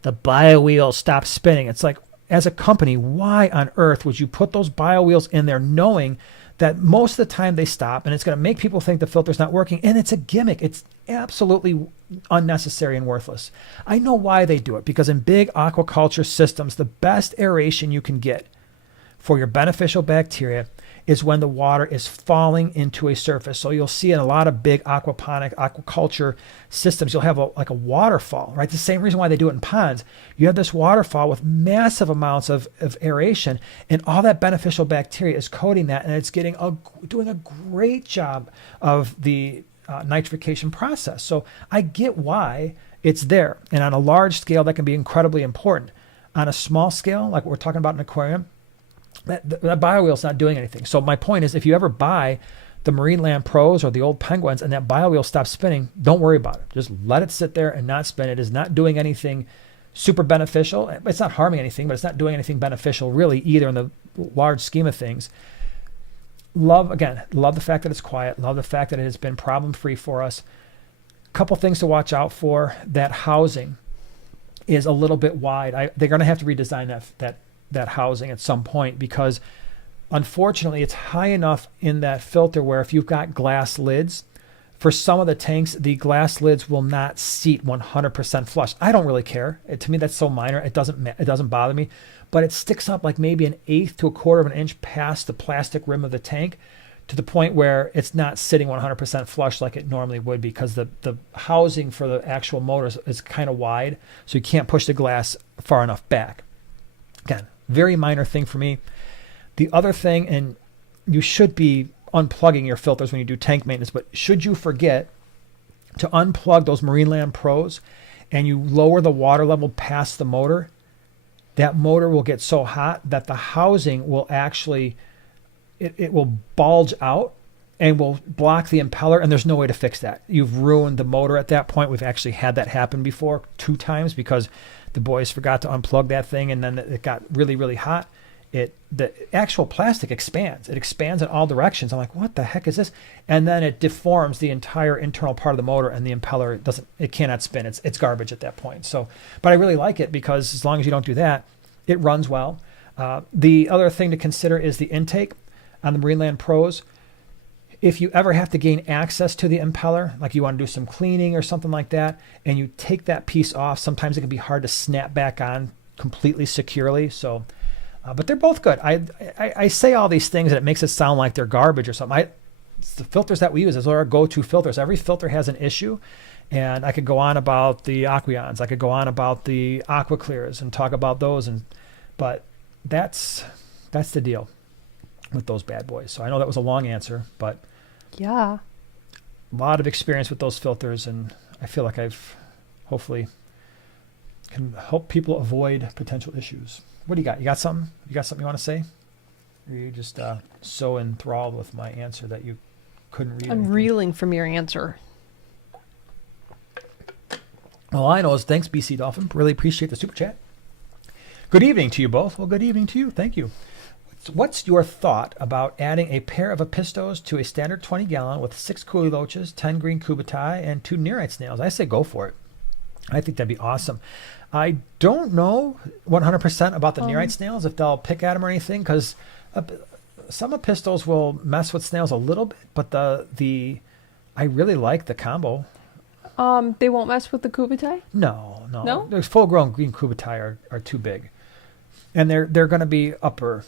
the bio wheel stopped spinning. It's like, as a company, why on earth would you put those bio wheels in there knowing that most of the time they stop and it's going to make people think the filter's not working? And it's a gimmick. It's absolutely unnecessary and worthless. I know why they do it, because in big aquaculture systems, the best aeration you can get for your beneficial bacteria is when the water is falling into a surface. So you'll see in a lot of big aquaculture systems, you'll have like a waterfall, right? The same reason why they do it in ponds. You have this waterfall with massive amounts of aeration, and all that beneficial bacteria is coating that, and it's doing a great job of the nitrification process. So I get why it's there. And on a large scale, that can be incredibly important. On a small scale, like what we're talking about in an aquarium, that bio wheel's not doing anything. So my point is, if you ever buy the Marineland Pros or the old Penguins and that bio wheel stops spinning, don't worry about it. Just let it sit there and not spin. It is not doing anything super beneficial. It's not harming anything, but it's not doing anything beneficial really either in the large scheme of things. Love the fact that it's quiet. Love the fact that it has been problem-free for us. Couple things to watch out for. That housing is a little bit wide. They're going to have to redesign that housing at some point, because unfortunately it's high enough in that filter where if you've got glass lids, for some of the tanks, the glass lids will not seat 100% flush. I don't really care. To me, that's so minor. It doesn't bother me, but it sticks up like maybe an eighth to a quarter of an inch past the plastic rim of the tank, to the point where it's not sitting 100% flush like it normally would, because the housing for the actual motors is kind of wide, so you can't push the glass far enough back. Again, very minor thing for me. The other thing, and you should be unplugging your filters when you do tank maintenance, but should you forget to unplug those Marineland Pros and you lower the water level past the motor, that motor will get so hot that the housing will actually, it will bulge out and will block the impeller, and there's no way to fix that. You've ruined the motor at that point. We've actually had that happen before 2 times because the boys forgot to unplug that thing, and then it got really, really hot. The actual plastic expands. It expands in all directions. I'm like, what the heck is this? And then it deforms the entire internal part of the motor, and the impeller cannot spin. It's garbage at that point. So, but I really like it because as long as you don't do that, it runs well. The other thing to consider is the intake on the Marineland Pros. If you ever have to gain access to the impeller, like you want to do some cleaning or something like that, and you take that piece off, sometimes it can be hard to snap back on completely securely. So, but they're both good. I say all these things and it makes it sound like they're garbage or something. It's the filters that we use. Those are our go-to filters. Every filter has an issue, and I could go on about the Aqueons. I could go on about the AquaClears and talk about those, but that's the deal with those bad boys. So I know that was a long answer, but Yeah. a lot of experience with those filters, and I feel like I've hopefully can help people avoid potential issues. What do you got? You got something? You got something you want to say? Or are you just so enthralled with my answer that you couldn't read I'm anything? reeling from your answer. All I know is thanks, BC Dolphin. Really appreciate the super chat. Good evening to you both. Well, good evening to you. Thank you. What's your thought about adding a pair of apistos to a standard 20-gallon with 6 coolie loaches, 10 green cubitae, and 2 nearite snails? I say go for it. I think that'd be awesome. I don't know 100% about the nearite snails, if they'll pick at them or anything, because some apistos will mess with snails a little bit, but I really like the combo. They won't mess with the cubitae? No? Those full-grown green cubitae are too big. And they're going to be upper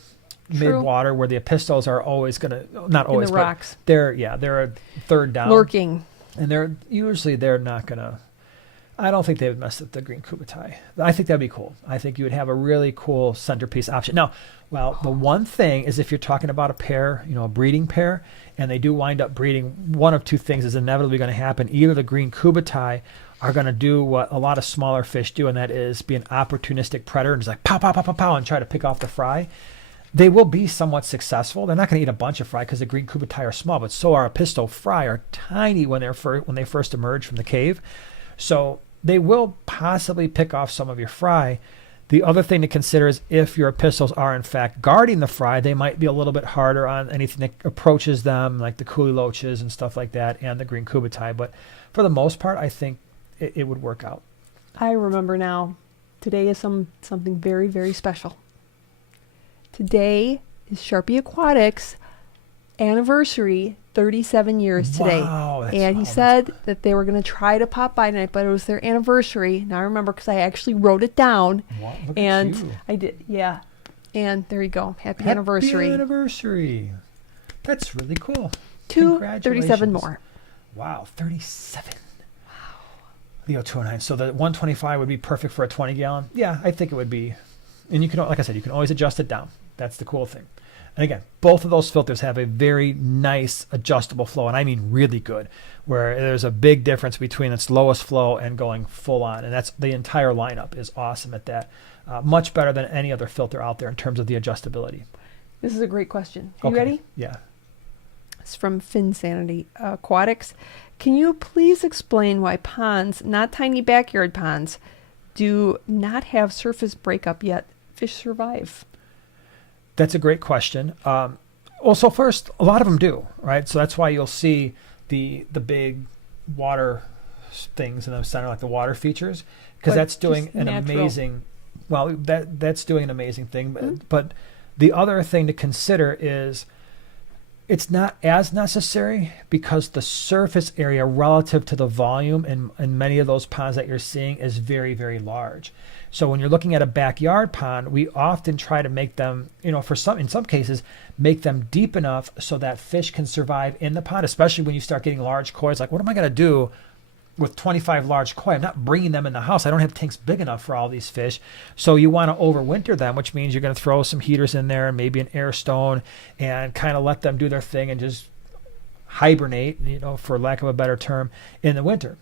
mid-water, where the apistos are always going to, not always, in the rocks. They're a third down. Lurking. And they're not going to, I don't think they would mess with the green cubitae. I think that'd be cool. I think you would have a really cool centerpiece option. Now, well, the one thing is if you're talking about a pair, a breeding pair, and they do wind up breeding, one of two things is inevitably going to happen. Either the green cubitae are going to do what a lot of smaller fish do, and that is be an opportunistic predator and just like pow, pow, pow, pow, pow, and try to pick off the fry. They will be somewhat successful. They're not going to eat a bunch of fry because the green cubitae are small, but so are apisto fry are tiny when they first emerge from the cave. So they will possibly pick off some of your fry. The other thing to consider is if your apistos are in fact guarding the fry, they might be a little bit harder on anything that approaches them, like the coolie loaches and stuff like that, and the green cubitae. But for the most part, I think it would work out. I remember now. Today is something very, very special. Today is Sharpie Aquatics anniversary, 37 years today. Wow, and he said that they were going to try to pop by tonight, but it was their anniversary. Now I remember because I actually wrote it down. Wow, look and at you. I did, yeah. And there you go. Happy anniversary. Happy anniversary. That's really cool. 37 more. Wow, 37. Wow. Leo 209. So the 125 would be perfect for a 20 gallon. Yeah, I think it would be. And you can, like I said, you can always adjust it down. That's the cool thing. And again, both of those filters have a very nice adjustable flow, and I mean really good, where there's a big difference between its lowest flow and going full on. And that's the entire lineup is awesome at that. Much better than any other filter out there in terms of the adjustability. This is a great question. Are you ready? Yeah. It's from Finsanity Aquatics. Can you please explain why ponds, not tiny backyard ponds, do not have surface breakup yet fish survive? That's a great question. So first, a lot of them do, right? So that's why you'll see the big water things in the center, like the water features, because that's doing an amazing. Well, that's doing an amazing thing. Mm-hmm. But the other thing to consider is it's not as necessary because the surface area relative to the volume in many of those ponds that you're seeing is very, very large. So when you're looking at a backyard pond, we often try to make them, in some cases, make them deep enough so that fish can survive in the pond, especially when you start getting large koi. It's like, what am I going to do with 25 large koi? I'm not bringing them in the house. I don't have tanks big enough for all these fish. So you want to overwinter them, which means you're going to throw some heaters in there and maybe an air stone and kind of let them do their thing and just hibernate, for lack of a better term, in the winter.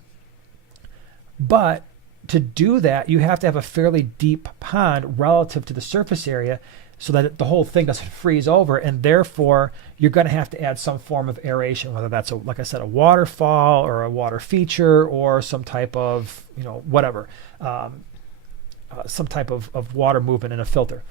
But to do that, you have to have a fairly deep pond relative to the surface area so that the whole thing doesn't freeze over, and therefore you're going to have to add some form of aeration, whether that's, like I said, a waterfall or a water feature or some type of, whatever, some type of water movement in a filter.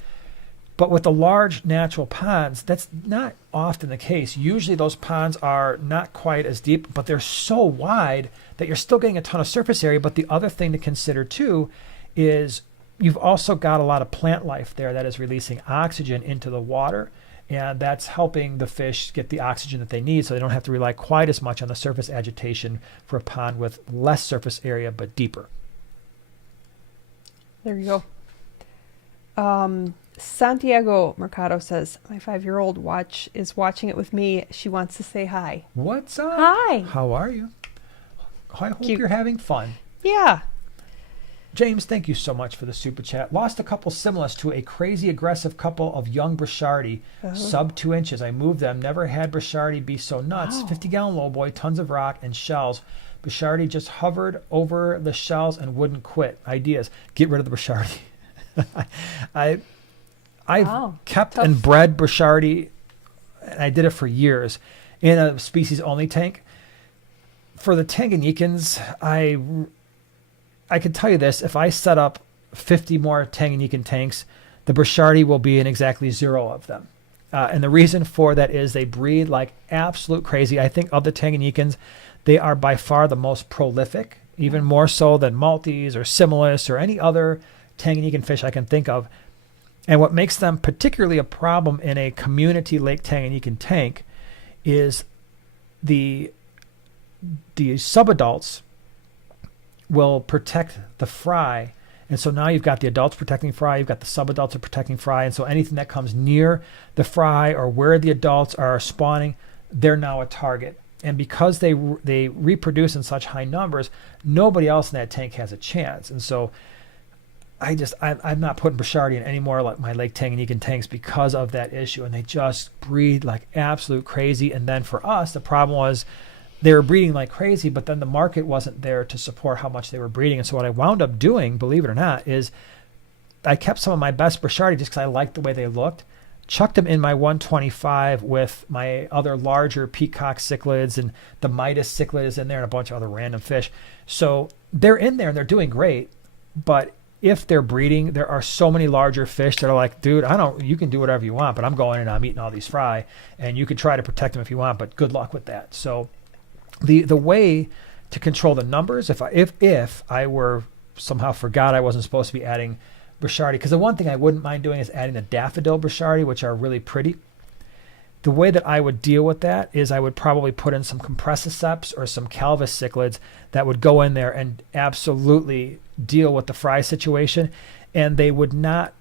But with the large natural ponds, that's not often the case. Usually those ponds are not quite as deep, but they're so wide that you're still getting a ton of surface area. But the other thing to consider too is you've also got a lot of plant life there that is releasing oxygen into the water, and that's helping the fish get the oxygen that they need so they don't have to rely quite as much on the surface agitation for a pond with less surface area but deeper. There you go. Santiago Mercado says, my 5-year-old is watching it with me. She wants to say hi. What's up? Hi. How are you? I hope you're having fun. Yeah. James, thank you so much for the super chat. Lost a couple Similis to a crazy aggressive couple of young Brichardi, sub 2 inches. I moved them. Never had Brichardi be so nuts. Wow. 50-gallon lowboy, tons of rock and shells. Brichardi just hovered over the shells and wouldn't quit. Ideas: get rid of the Brichardi. I've kept and bred Brichardi, and I did it for years in a species only tank. For the Tanganyikans, I can tell you this: if I set up 50 more Tanganyikan tanks, the Brichardi will be in exactly 0 of them. And the reason for that is they breed like absolute crazy. I think of the Tanganyikans, they are by far the most prolific, even more so than Maltese or Similis or any other Tanganyikan fish I can think of. And what makes them particularly a problem in a community Lake Tanganyikan tank is the subadults will protect the fry. And so now you've got the adults protecting fry, you've got the subadults are protecting fry, and so anything that comes near the fry or where the adults are spawning, they're now a target. And because they reproduce in such high numbers, nobody else in that tank has a chance. And so I'm not putting Brichardi in any more like my Lake Tanganyikan tanks because of that issue. And they just breed like absolute crazy. And then for us, the problem was they were breeding like crazy, but then the market wasn't there to support how much they were breeding. And so what I wound up doing, believe it or not, is I kept some of my best Brichardi just because I liked the way they looked, chucked them in my 125 with my other larger peacock cichlids, and the Midas cichlid is in there and a bunch of other random fish. So they're in there and they're doing great. But if they're breeding, there are so many larger fish that are like, dude, you can do whatever you want, but I'm going and I'm eating all these fry, and you can try to protect them if you want, but good luck with that. So the way to control the numbers, if I were somehow forgot I wasn't supposed to be adding Brichardi, because the one thing I wouldn't mind doing is adding the daffodil Brichardi, which are really pretty. The way that I would deal with that is I would probably put in some compressiceps or some Calvus cichlids that would go in there and absolutely deal with the fry situation, and they would not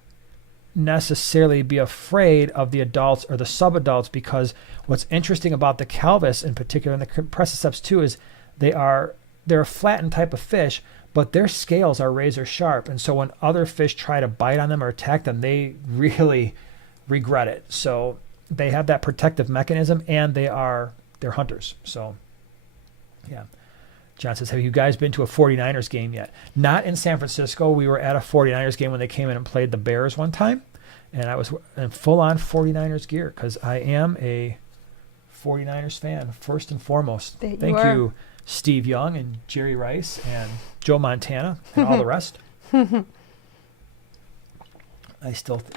necessarily be afraid of the adults or the subadults, because what's interesting about the Calvus in particular and the compressiceps too is they're a flattened type of fish, but their scales are razor sharp, and so when other fish try to bite on them or attack them, they really regret it. So they have that protective mechanism, and they're hunters. So yeah. John says, have you guys been to a 49ers game yet? Not in San Francisco. We were at a 49ers game when they came in and played the Bears one time, and I was in full-on 49ers gear because I am a 49ers fan, first and foremost. Thank you, Steve Young and Jerry Rice and Joe Montana and all the rest.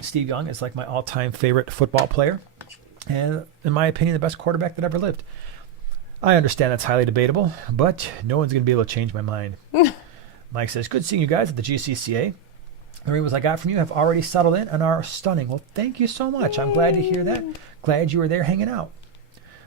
Steve Young is like my all-time favorite football player, and in my opinion, the best quarterback that ever lived. I understand that's highly debatable, but no one's going to be able to change my mind. Mike says, good seeing you guys at the GCCA. The reviews I got from you have already settled in and are stunning. Well, thank you so much. I'm glad to hear that. Glad you were there hanging out.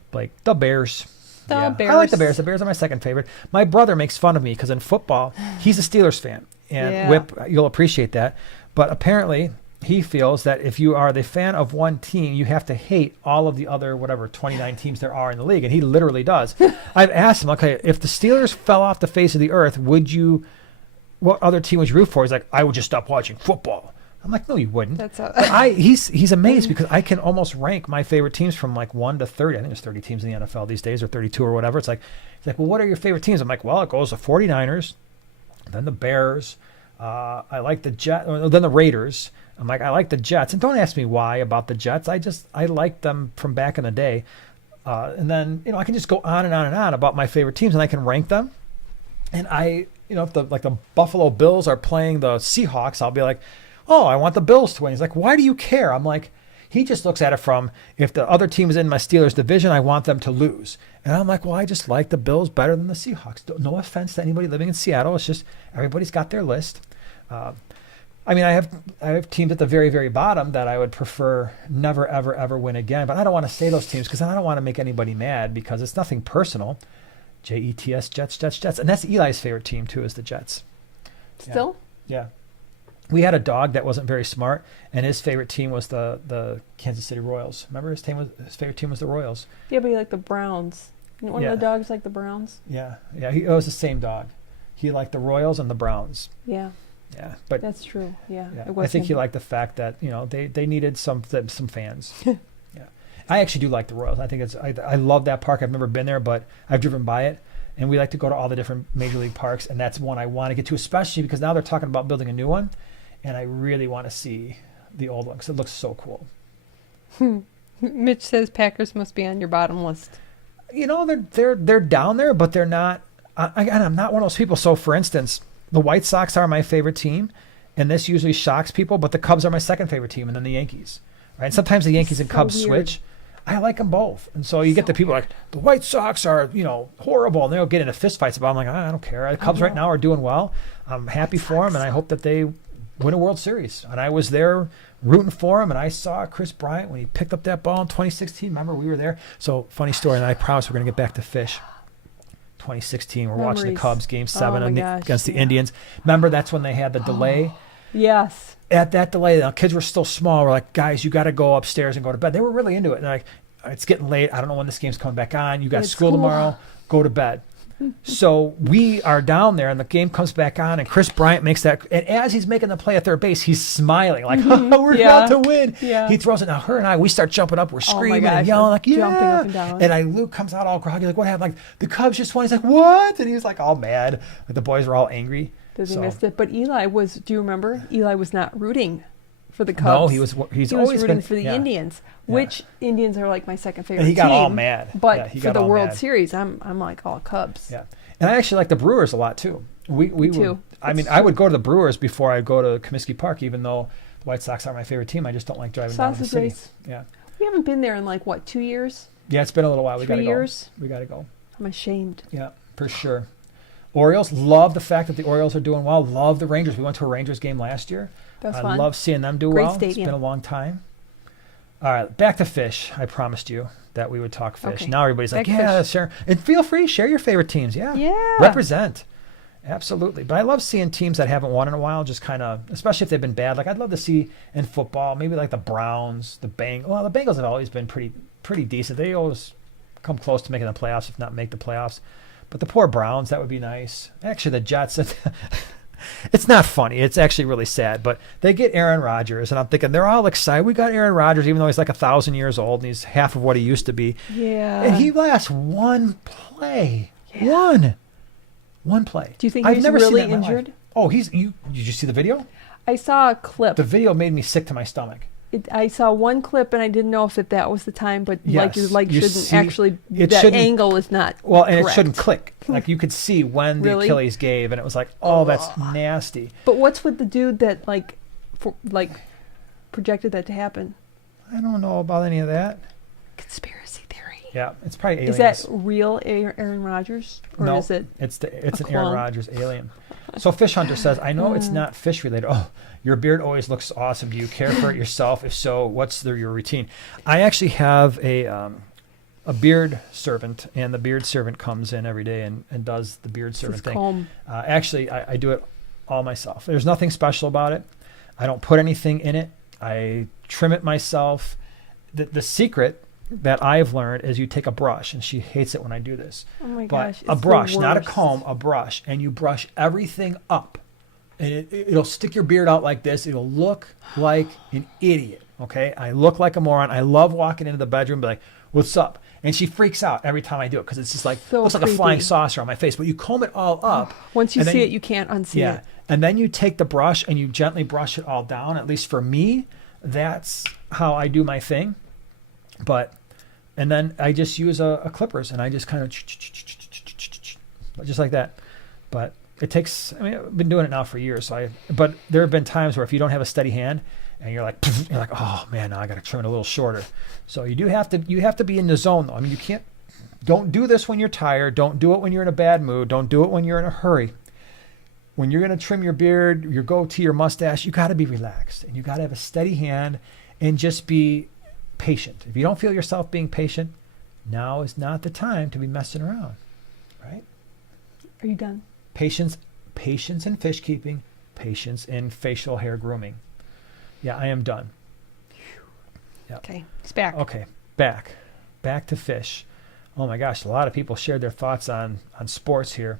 Blake, the Bears. Bears. I like the Bears. The Bears are my second favorite. My brother makes fun of me because in football, he's a Steelers fan. And Whip, you'll appreciate that. But apparently, he feels that if you are the fan of one team, you have to hate all of the other, 29 teams there are in the league. And he literally does. I've asked him, okay, if the Steelers fell off the face of the earth, what other team would you root for? He's like, I would just stop watching football. I'm like, no, you wouldn't. He's amazed because I can almost rank my favorite teams from like 1 to 30. I think there's 30 teams in the NFL these days, or 32 or whatever. He's like, well, what are your favorite teams? I'm like, well, it goes the 49ers, then the Bears. I like the Jets, then the Raiders. I'm like, I like the Jets. And don't ask me why about the Jets. I like them from back in the day. And then, I can just go on and on and on about my favorite teams, and I can rank them. And if the Buffalo Bills are playing the Seahawks, I'll be like, oh, I want the Bills to win. He's like, why do you care? I'm like, he just looks at it from, if the other team is in my Steelers division, I want them to lose. And I'm like, well, I just like the Bills better than the Seahawks. No offense to anybody living in Seattle. It's just everybody's got their list. I have teams at the very, very bottom that I would prefer never, ever, ever win again. But I don't want to say those teams because I don't want to make anybody mad because it's nothing personal. Jets, Jets. And that's Eli's favorite team, too, is the Jets. Still? Yeah. We had a dog that wasn't very smart, and his favorite team was the Kansas City Royals. Remember his favorite team was the Royals. Yeah, but he liked the Browns. One of the dogs like the Browns? Yeah. It was the same dog. He liked the Royals and the Browns. Yeah. Yeah, but That's true. Yeah. yeah, It I was think him. he liked the fact that they needed some fans. Yeah, I actually do like the Royals. I think I love that park. I've never been there, but I've driven by it, and we like to go to all the different major league parks, and that's one I want to get to, especially because now they're talking about building a new one, and I really want to see the old one because it looks so cool. Mitch says Packers must be on your bottom list. They're down there, but they're not. I'm not one of those people. So, for instance, the White Sox are my favorite team, and this usually shocks people. But the Cubs are my second favorite team, and then the Yankees. Right? Sometimes the Yankees and So Cubs weird. switch. I like them both, and so you get the people like the White Sox are horrible, and they'll get into fistfights about. It. I'm like, I don't care. The Cubs right now are doing well. I'm happy for them, and I hope that they win a World Series. And I was there rooting for him, and I saw Chris Bryant when he picked up that ball in 2016. Remember, we were there. So, funny story, and I promise we're going to get back to fish. 2016, we're watching the Memories. Cubs Game 7 Oh my gosh, against the yeah. Indians. Remember, that's when they had the delay. Yes. At that delay, the kids were still small. We're like, guys, you got to go upstairs and go to bed. They were really into it. And like, it's getting late. I don't know when this game's coming back on. You got It's school school. tomorrow. Go to bed. So we are down there, and the game comes back on, and Chris Bryant makes that. And as he's making the play at third base, he's smiling like, "We're Yeah. about to win." Yeah. He throws it. Now her and I, we start jumping up. We're Oh my screaming gosh, and yelling like, "Yeah!" jumping up and down. And Luke comes out all groggy, like, "What happened?" Like, the Cubs just won. He's like, "What?" And he was like all mad. Like, the boys were all angry. Because So- he missed it. But Eli was, do you remember? Eli was not rooting for the Cubs. No, he's He always was rooting been for the yeah. Indians, Yeah. which Indians are like my second favorite And he got team. all mad. But Yeah, he for got the all World mad. Series, I'm like all Cubs. Yeah. And I actually like the Brewers a lot too. We too. Would, I That's mean, I would go to the Brewers before I go to Comiskey Park, even though the White Sox are my favorite team. I just don't like driving down to the Sausage city. race. Yeah. We haven't been there in like, what, 2 years? Yeah, it's been a little while. We 3 gotta years? go. We gotta go. I'm ashamed. Yeah, for sure. Orioles, love the fact that the Orioles are doing well. Love the Rangers. We went to a Rangers game last year. That was I fun. love seeing them do Great well. stadium. It's been a long time. All right, back to fish. I promised you that we would talk fish. Okay. Now everybody's like, Back to yeah, fish. share. And feel free, share your favorite teams. Yeah. Yeah. Represent. Absolutely. But I love seeing teams that haven't won in a while, just kind of, especially if they've been bad. Like, I'd love to see in football, maybe like the Browns, the Bengals. Well, the Bengals have always been pretty decent. They always come close to making the playoffs, if not make the playoffs. But the poor Browns, that would be nice. Actually, the Jets, it's not funny. It's actually really sad. But they get Aaron Rodgers, and I'm thinking they're all excited. We got Aaron Rodgers, even though he's like 1,000 years old, and he's half of what he used to be. Yeah. And he lasts one play. Yeah. One play. Do you think I've he's never seen really that in my life. injured? Oh, did you see the video? I saw a clip. The video made me sick to my stomach. I saw one clip, and I didn't know if that was the time, but like your Yes, leg you shouldn't see- actually, it that shouldn't- angle is not Well, and correct. it shouldn't click. Like, you could see when the Really? Achilles gave, and it was like, oh, that's nasty. But what's with the dude that projected that to happen? I don't know about any of that. Conspiracy theory. Yeah, it's probably aliens. Is that real Aaron Rodgers, or No, is it? it's a an Aaron clone? Rodgers alien. So Fish Hunter says, I know it's not fish related. Oh, your beard always looks awesome. Do you care for it yourself? If so, what's your routine? I actually have a beard servant, and the beard servant comes in every day and does the beard This servant is thing. comb. Actually, I do it all myself. There's nothing special about it. I don't put anything in it. I trim it myself. The secret that I've learned is you take a brush, and she hates it when I do this. Oh my But gosh! a it's the brush, not a worst. comb, a brush, and you brush everything up. And it'll stick your beard out like this. It'll look like an idiot, okay? I look like a moron. I love walking into the bedroom and be like, what's up? And she freaks out every time I do it because it's just like, So looks like a flying creepy. saucer on my face. But you comb it all up. Once you and then see it, you can't unsee yeah. it. And then you take the brush and you gently brush it all down. At least for me, that's how I do my thing. And then I just use a clippers, and I just kind of just like that. But it takes, I mean, I've been doing it now for years. But there have been times where if you don't have a steady hand and you're like, oh man, now I got to trim it a little shorter. So you have to be in the zone though. I mean, don't do this when you're tired. Don't do it when you're in a bad mood. Don't do it when you're in a hurry. When you're going to trim your beard, your goatee, your mustache, you got to be relaxed, and you got to have a steady hand and just be patient. If you don't feel yourself being patient, now is not the time to be messing around, right? Are you done? Patience in fish keeping, patience in facial hair grooming. Yeah, I am done. Yeah. Okay, it's back. Okay, back to fish. Oh my gosh, a lot of people shared their thoughts on sports here.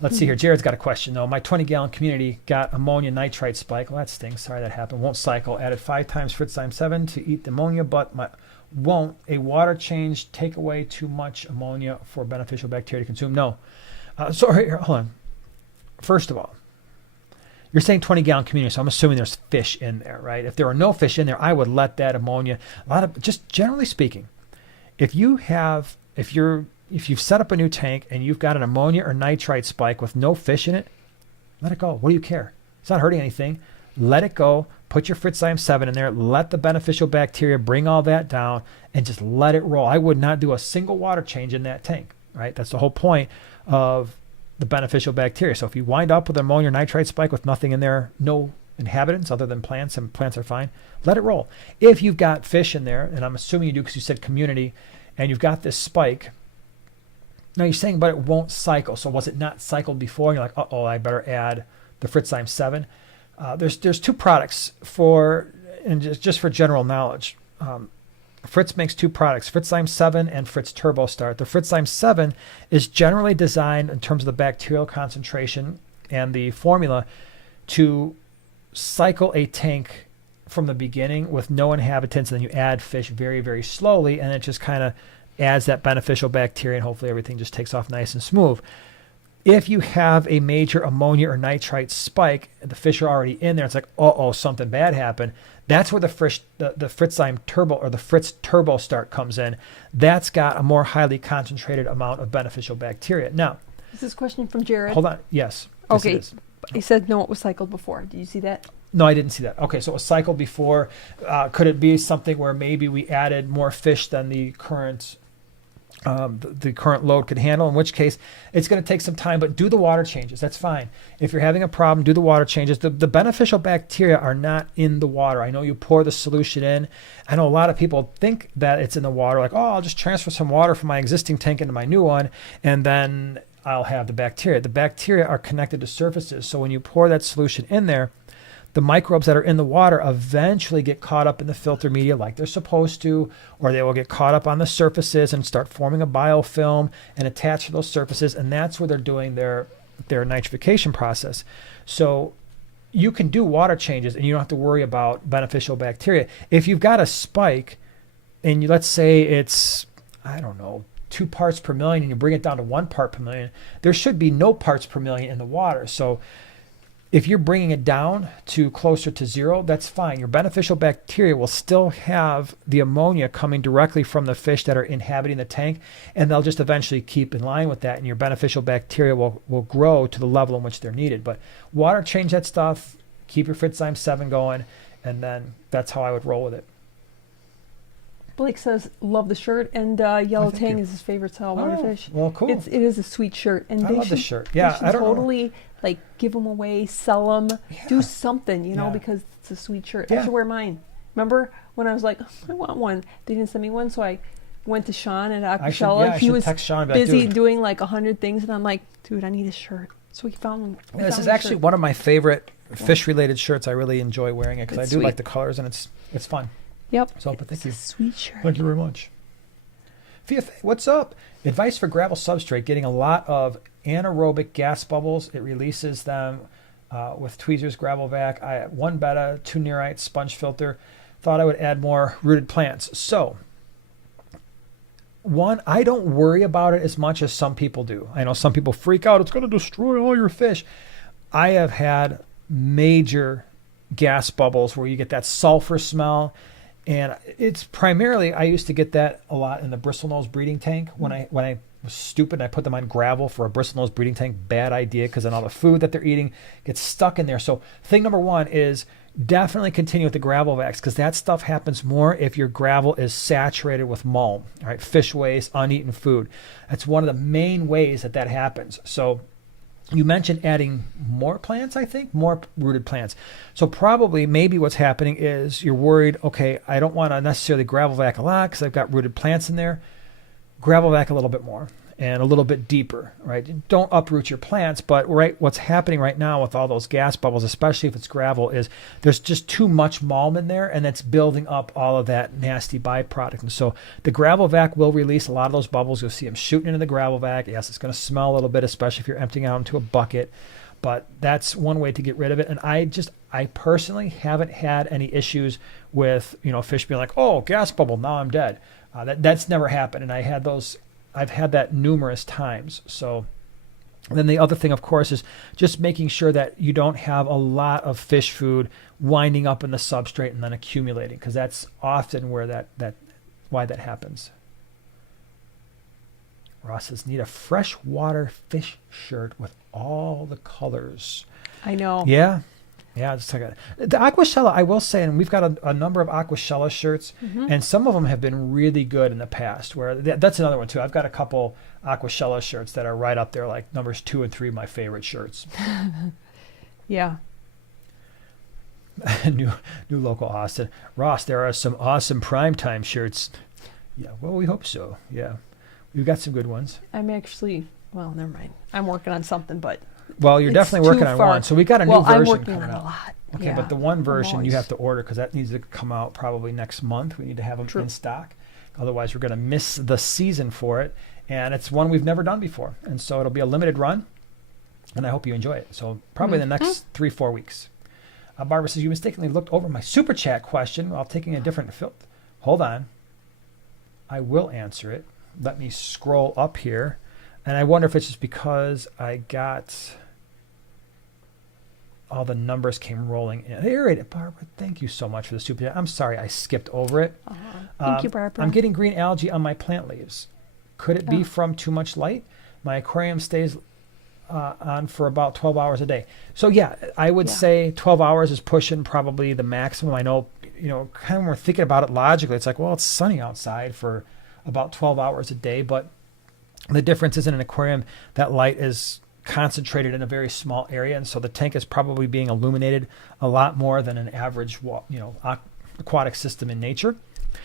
Let's see here. Jared's got a question, though. My 20-gallon community got ammonia nitrite spike. Well, that stinks. Sorry that happened. Won't cycle. Added 5 times Fritzheim 7 to eat the ammonia, but won't a water change take away too much ammonia for beneficial bacteria to consume? No. Sorry, hold on. First of all, you're saying 20-gallon community, so I'm assuming there's fish in there, right? If there are no fish in there, I would let that ammonia, just generally speaking, if you've set up a new tank and you've got an ammonia or nitrite spike with no fish in it, let it go. What do you care? It's not hurting anything. Let it go. Put your Fritzheim 7 in there. Let the beneficial bacteria bring all that down and just let it roll. I would not do a single water change in that tank, right? That's the whole point of the beneficial bacteria. So if you wind up with an ammonia or nitrite spike with nothing in there, no inhabitants other than plants, and plants are fine, let it roll. If you've got fish in there, and I'm assuming you do because you said community, and you've got this spike, now you're saying, but it won't cycle. So was it not cycled before? And you're like, uh-oh, I better add the Fritzheim 7. There's 2 products and just for general knowledge. Fritz makes 2 products, Fritzheim 7 and Fritz Turbo Start. The Fritzheim 7 is generally designed in terms of the bacterial concentration and the formula to cycle a tank from the beginning with no inhabitants, and then you add fish very, very slowly, and it just kind of adds that beneficial bacteria, and hopefully everything just takes off nice and smooth. If you have a major ammonia or nitrite spike, the fish are already in there, it's like, uh-oh, something bad happened. That's where the Fritzheim Turbo or the Fritz Turbo Start comes in. That's got a more highly concentrated amount of beneficial bacteria. Now, Is this question from Jared? hold on. Yes. Okay. Yes, it is. He said no, it was cycled before. Did you see that? No, I didn't see that. Okay, so it was cycled before. Could it be something where maybe we added more fish than the current load could handle, in which case it's going to take some time, but do the water changes. That's fine. If you're having a problem, do the water changes. The beneficial bacteria are not in the water. I know you pour the solution in. I know a lot of people think that it's in the water, like, oh, I'll just transfer some water from my existing tank into my new one, and then I'll have the bacteria. The bacteria are connected to surfaces, so when you pour that solution in there, the microbes that are in the water eventually get caught up in the filter media like they're supposed to, or they will get caught up on the surfaces and start forming a biofilm and attach to those surfaces, and that's where they're doing their nitrification process. So you can do water changes and you don't have to worry about beneficial bacteria. If you've got a spike and let's say it's, I don't know, 2 parts per million, and you bring it down to 1 part per million, there should be no parts per million in the water. So if you're bringing it down to closer to 0, that's fine. Your beneficial bacteria will still have the ammonia coming directly from the fish that are inhabiting the tank, and they'll just eventually keep in line with that, and your beneficial bacteria will grow to the level in which they're needed. But water change that stuff, keep your Fritzheim 7 going, and then that's how I would roll with it. Blake says, love the shirt, and yellow thank tang you. is his favorite saltwater fish. Well, cool. It is a sweet shirt. And I love this shirt. Yeah, they should I don't totally like give them away, sell them, do something, because it's a sweet shirt. I Yeah. should wear mine. Remember when I was like, I want one. They didn't send me one, so I went to Sean at Aquashella. He was text Sean and be like, busy "Dude." doing like 100 things, and I'm like, dude, I need a shirt. So he found one. This is actually one of my favorite fish-related shirts. I really enjoy wearing it because I It's do sweet. like the colors, and it's fun. Yep. So, but thank you. Sweet shirt. Thank you very much. VFA, what's up? Advice for gravel substrate. Getting a lot of anaerobic gas bubbles. It releases them with tweezers, gravel vac. I had 1 betta, 2 nearite, sponge filter. Thought I would add more rooted plants. So, one, I don't worry about it as much as some people do. I know some people freak out. It's going to destroy all your fish. I have had major gas bubbles where you get that sulfur smell. And it's primarily, I used to get that a lot in the Bristlenose breeding tank. When I was stupid and I put them on gravel for a Bristlenose breeding tank, bad idea, because then all the food that they're eating gets stuck in there. So thing number 1 is definitely continue with the gravel vacs, because that stuff happens more if your gravel is saturated with mulm, all right, fish waste, uneaten food. That's one of the main ways that happens. So you mentioned adding more plants, I think, more rooted plants. So probably maybe what's happening is you're worried, okay, I don't want to necessarily gravel vac a lot because I've got rooted plants in there. Gravel vac a little bit more. and a little bit deeper, right? Don't uproot your plants, but what's happening right now with all those gas bubbles, especially if it's gravel, is there's just too much mulm in there, and it's building up all of that nasty byproduct. And so the gravel vac will release a lot of those bubbles. You'll see them shooting into the gravel vac. Yes, it's going to smell a little bit, especially if you're emptying out into a bucket, but that's one way to get rid of it. And I personally haven't had any issues with, fish being like, oh, gas bubble, now I'm dead. That's never happened, and I've had that numerous times. So then the other thing, of course, is just making sure that you don't have a lot of fish food winding up in the substrate and then accumulating, because that's often where why that happens. Ross says, need a freshwater fish shirt with all the colors. I know. Yeah. Yeah, just like the Aquashella, I will say, and we've got a number of Aquashella shirts, and some of them have been really good in the past. Where that's another one too. I've got a couple Aquashella shirts that are right up there, like numbers 2 and 3, my favorite shirts. Yeah. new local Austin. Ross, there are some awesome primetime shirts. Yeah, well, we hope so. Yeah, we've got some good ones. I'm actually, well, never mind. I'm working on something, but. Well, you're definitely working on one. So we got a new version I'm working coming on out. a lot. Okay, Yeah. but the one version you have to order because that needs to come out probably next month. We need to have them in stock. Otherwise, we're going to miss the season for it. And it's one we've never done before. And so it'll be a limited run. And I hope you enjoy it. So probably the next 3-4 weeks. Barbara says, you mistakenly looked over my super chat question while taking a different filter. Hold on. I will answer it. Let me scroll up here. And I wonder if it's just because I got all the numbers came rolling in. Here it is, Barbara. Thank you so much for the super chat. I'm sorry I skipped over it. Thank you, Barbara. I'm getting green algae on my plant leaves. Could it be from too much light? My aquarium stays on for about 12 hours a day. So yeah, I would say 12 hours is pushing probably the maximum. I know, kind of when we're thinking about it logically, it's like, well, it's sunny outside for about 12 hours a day, but the difference is in an aquarium, that light is concentrated in a very small area, and so the tank is probably being illuminated a lot more than an average, aquatic system in nature.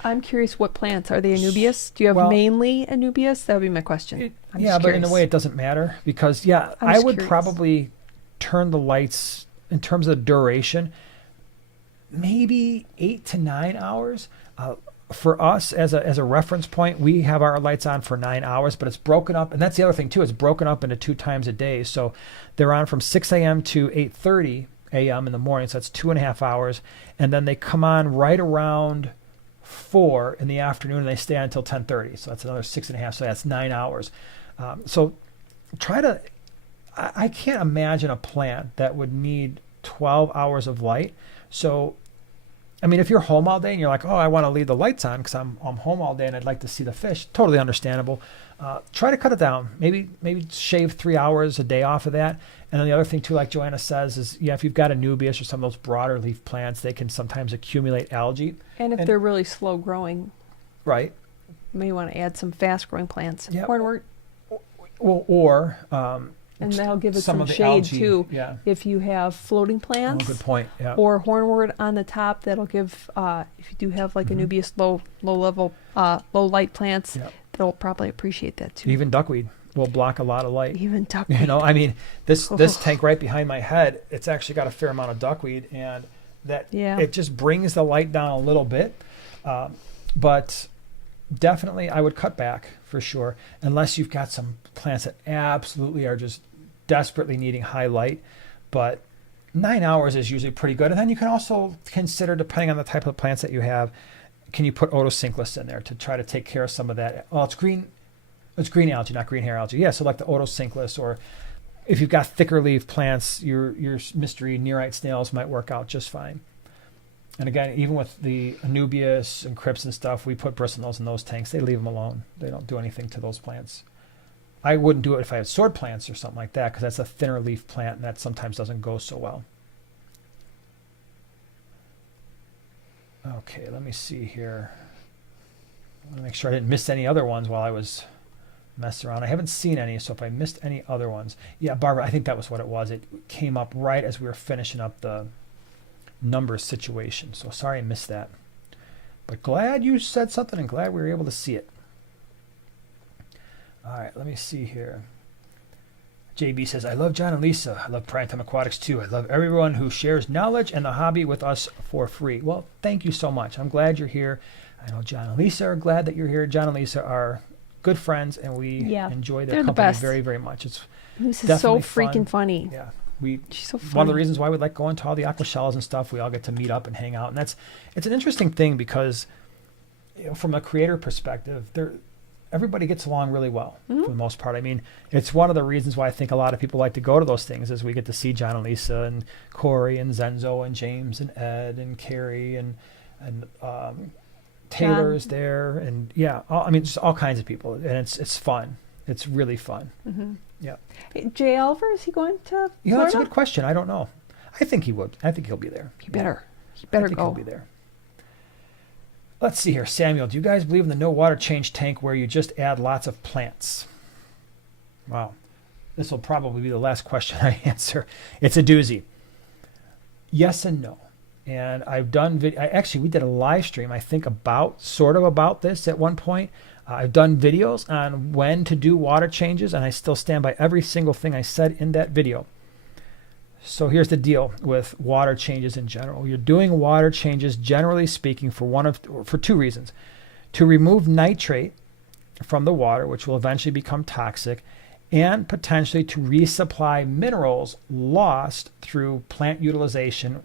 I'm curious, what plants? Are they anubias? Do you have mainly anubias? That would be my question. But in a way it doesn't matter because, I would probably turn the lights in terms of duration, maybe 8 to 9 hours. For us, as a reference point, we have our lights on for 9 hours, but it's broken up. And that's the other thing, too. It's broken up into 2 times a day. So they're on from 6 a.m. to 8:30 a.m. in the morning. So that's 2.5 hours. And then they come on right around 4 in the afternoon, and they stay on until 10:30. So that's another 6.5. So that's 9 hours. So I can't imagine a plant that would need 12 hours of light. So I mean, if you're home all day and you're like, oh, I want to leave the lights on because I'm home all day and I'd like to see the fish, totally understandable. Try to cut it down. Maybe shave 3 hours a day off of that. And then the other thing, too, like Joanna says, is, if you've got anubias or some of those broader leaf plants, they can sometimes accumulate algae. And if they're really slow growing. Right. You may want to add some fast-growing plants. Yep. Hornwort. Or and that'll give it some shade algae, too. If you have floating plants, good point. Yeah. Or hornwort on the top, that'll give. If you do have like anubias low level, low light plants, they'll probably appreciate that too. Even duckweed will block a lot of light. Even duckweed. I mean, this tank right behind my head, it's actually got a fair amount of duckweed, and it just brings the light down a little bit, but. Definitely, I would cut back for sure, unless you've got some plants that absolutely are just desperately needing high light. But 9 hours is usually pretty good. And then you can also consider, depending on the type of plants that you have, can you put otosynchus in there to try to take care of some of that? Well, it's green algae, not green hair algae. Yeah, so like the otosynchus, or if you've got thicker leaf plants, your mystery nearite snails might work out just fine. And again, even with the anubias and crypts and stuff, we put Bristlenose in those tanks. They leave them alone. They don't do anything to those plants. I wouldn't do it if I had sword plants or something like that, because that's a thinner leaf plant, and that sometimes doesn't go so well. Okay, let me see here. I want to make sure I didn't miss any other ones while I was messing around. I haven't seen any, so if I missed any other ones. Yeah, Barbara, I think that was what it was. It came up right as we were finishing up the numbers situation. So sorry I missed that. But glad you said something and glad we were able to see it. All right, let me see here. JB says, I love John and Lisa. I love Primetime Aquatics too. I love everyone who shares knowledge and the hobby with us for free. Well, thank you so much. I'm glad you're here. I know John and Lisa are glad that you're here. John and Lisa are good friends, and we enjoy their company very, very much. It's Lisa's so freaking funny. Yeah. She's so funny. One of the reasons why we like going to all the aqua shells and stuff, we all get to meet up and hang out. And it's an interesting thing because from a creator perspective, everybody gets along really well for the most part. I mean, it's one of the reasons why I think a lot of people like to go to those things is we get to see John and Lisa and Corey and Zenzo and James and Ed and Carrie and Taylor's there. And just all kinds of people. And it's fun. It's really fun. Mm-hmm. Yeah. Hey, Jay Oliver, is he going to Florida? Yeah, that's a good question. I don't know. I think he would. I think he'll be there. He better I think he'll be there. Let's see here. Samuel, do you guys believe in the no water change tank where you just add lots of plants? Wow. This will probably be the last question I answer. It's a doozy. Yes and no. And I've done we did a live stream, I think about this at one point. I've done videos on when to do water changes, and I still stand by every single thing I said in that video. So here's the deal with water changes in general. You're doing water changes, generally speaking, for two reasons. To remove nitrate from the water, which will eventually become toxic, and potentially to resupply minerals lost through plant utilization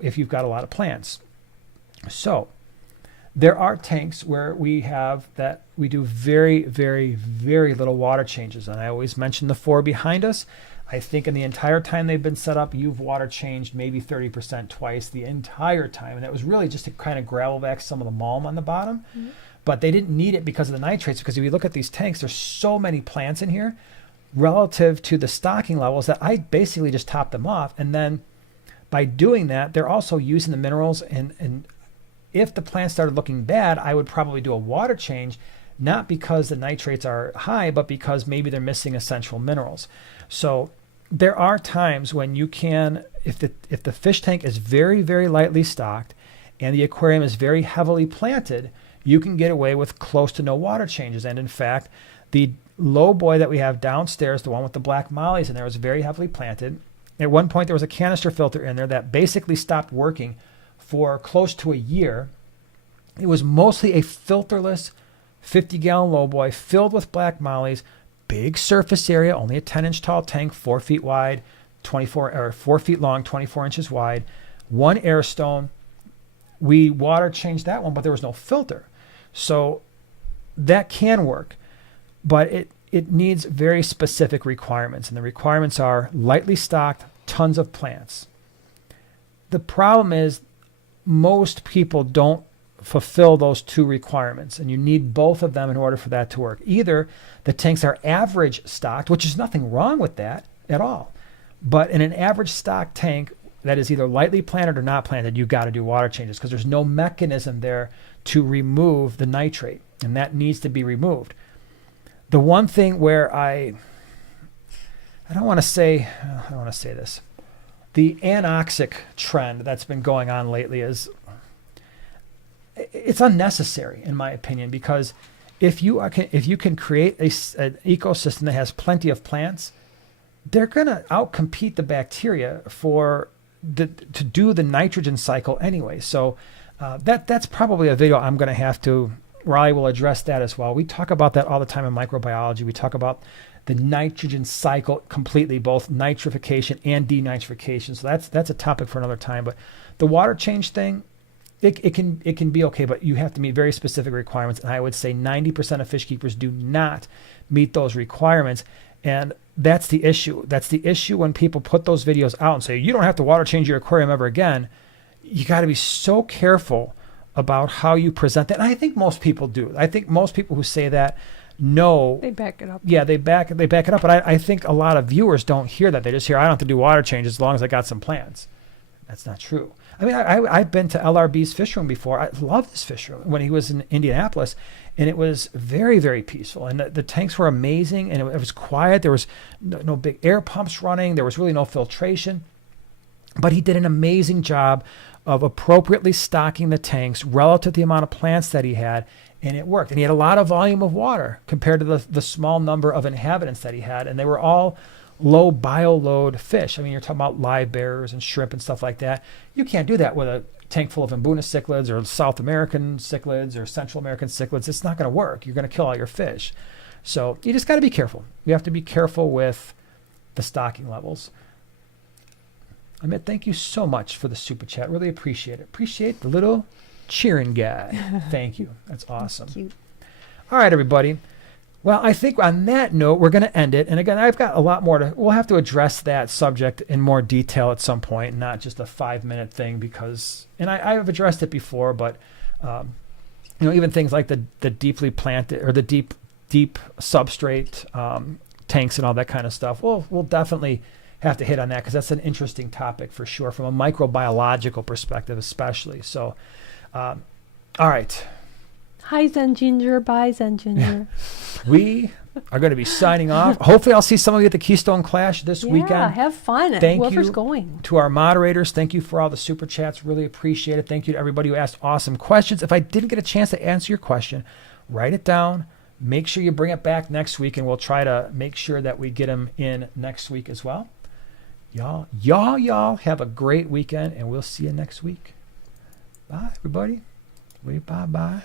if you've got a lot of plants. So there are tanks where we do very, very, very little water changes. And I always mention the 4 behind us. I think in the entire time they've been set up, you've water changed maybe 30% twice the entire time. And that was really just to kind of gravel back some of the mulm on the bottom. Mm-hmm. But they didn't need it because of the nitrates, because if you look at these tanks, there's so many plants in here relative to the stocking levels that I basically just topped them off. And then by doing that, they're also using the minerals. And if the plants started looking bad, I would probably do a water change, not because the nitrates are high, but because maybe they're missing essential minerals. So there are times when you can, if the fish tank is very, very lightly stocked and the aquarium is very heavily planted, you can get away with close to no water changes. And in fact, the low boy that we have downstairs, the one with the black mollies in there, is very heavily planted. At one point, there was a canister filter in there that basically stopped working for close to a year. It was mostly a filterless 50-gallon low boy filled with black mollies, big surface area, only a 10-inch tall tank, 4 feet wide, 4 feet long, 24 inches wide, one air stone. We water changed that one, but there was no filter. So that can work, but it needs very specific requirements, and the requirements are lightly stocked, tons of plants. The problem is most people don't fulfill those two requirements, and you need both of them in order for that to work. Either the tanks are average stocked, which is nothing wrong with that at all, but in an average stock tank that is either lightly planted or not planted, you've got to do water changes because there's no mechanism there to remove the nitrate, and that needs to be removed. The one thing where I don't want to say this, the anoxic trend that's been going on lately it's unnecessary in my opinion, because if you can create an ecosystem that has plenty of plants, they're going to outcompete the bacteria to do the nitrogen cycle anyway. So that's probably a video I'm going to have to, where I will address that as well. We talk about that all the time in microbiology. We talk about the nitrogen cycle completely, both nitrification and denitrification. So that's a topic for another time. But the water change thing, it can be okay, but you have to meet very specific requirements. And I would say 90% of fish keepers do not meet those requirements. And that's the issue. That's the issue when people put those videos out and say, you don't have to water change your aquarium ever again. You got to be so careful about how you present that. And I think most people do. I think most people who say that know. They back it up. Yeah, they back it up. But I think a lot of viewers don't hear that. They just hear, I don't have to do water change as long as I got some plants. That's not true. I mean, I've been to LRB's fish room before. I love this fish room when he was in Indianapolis, and it was very, very peaceful. And the tanks were amazing, and it was quiet. There was no big air pumps running. There was really no filtration. But he did an amazing job of appropriately stocking the tanks relative to the amount of plants that he had, and it worked. And he had a lot of volume of water compared to the small number of inhabitants that he had, and they were all low bioload fish. I mean, you're talking about live bearers and shrimp and stuff like that. You can't do that with a tank full of Mbuna cichlids or South American cichlids or Central American cichlids. It's not going to work. You're going to kill all your fish. So you just got to be careful. You have to be careful with the stocking levels. Amit, thank you so much for the super chat. Really appreciate it. Appreciate the little cheering guy. Thank you. That's awesome. Cute. All right, everybody. Well, I think on that note, we're going to end it. And again, I've got a lot more to, we'll have to address that subject in more detail at some point, not just a 5-minute thing because, and I've addressed it before, but, even things like the deeply planted or the deep substrate tanks and all that kind of stuff. We'll definitely have to hit on that because that's an interesting topic for sure from a microbiological perspective, especially. So, all right. Hi, Zen Ginger. Bye, Zen Ginger. We are going to be signing off. Hopefully, I'll see some of you at the Keystone Clash this weekend. Yeah, have fun. Thank Whoever's you going. to our moderators. Thank you for all the super chats. Really appreciate it. Thank you to everybody who asked awesome questions. If I didn't get a chance to answer your question, write it down. Make sure you bring it back next week, and we'll try to make sure that we get them in next week as well. Y'all have a great weekend, and we'll see you next week. Bye, everybody. Bye-bye.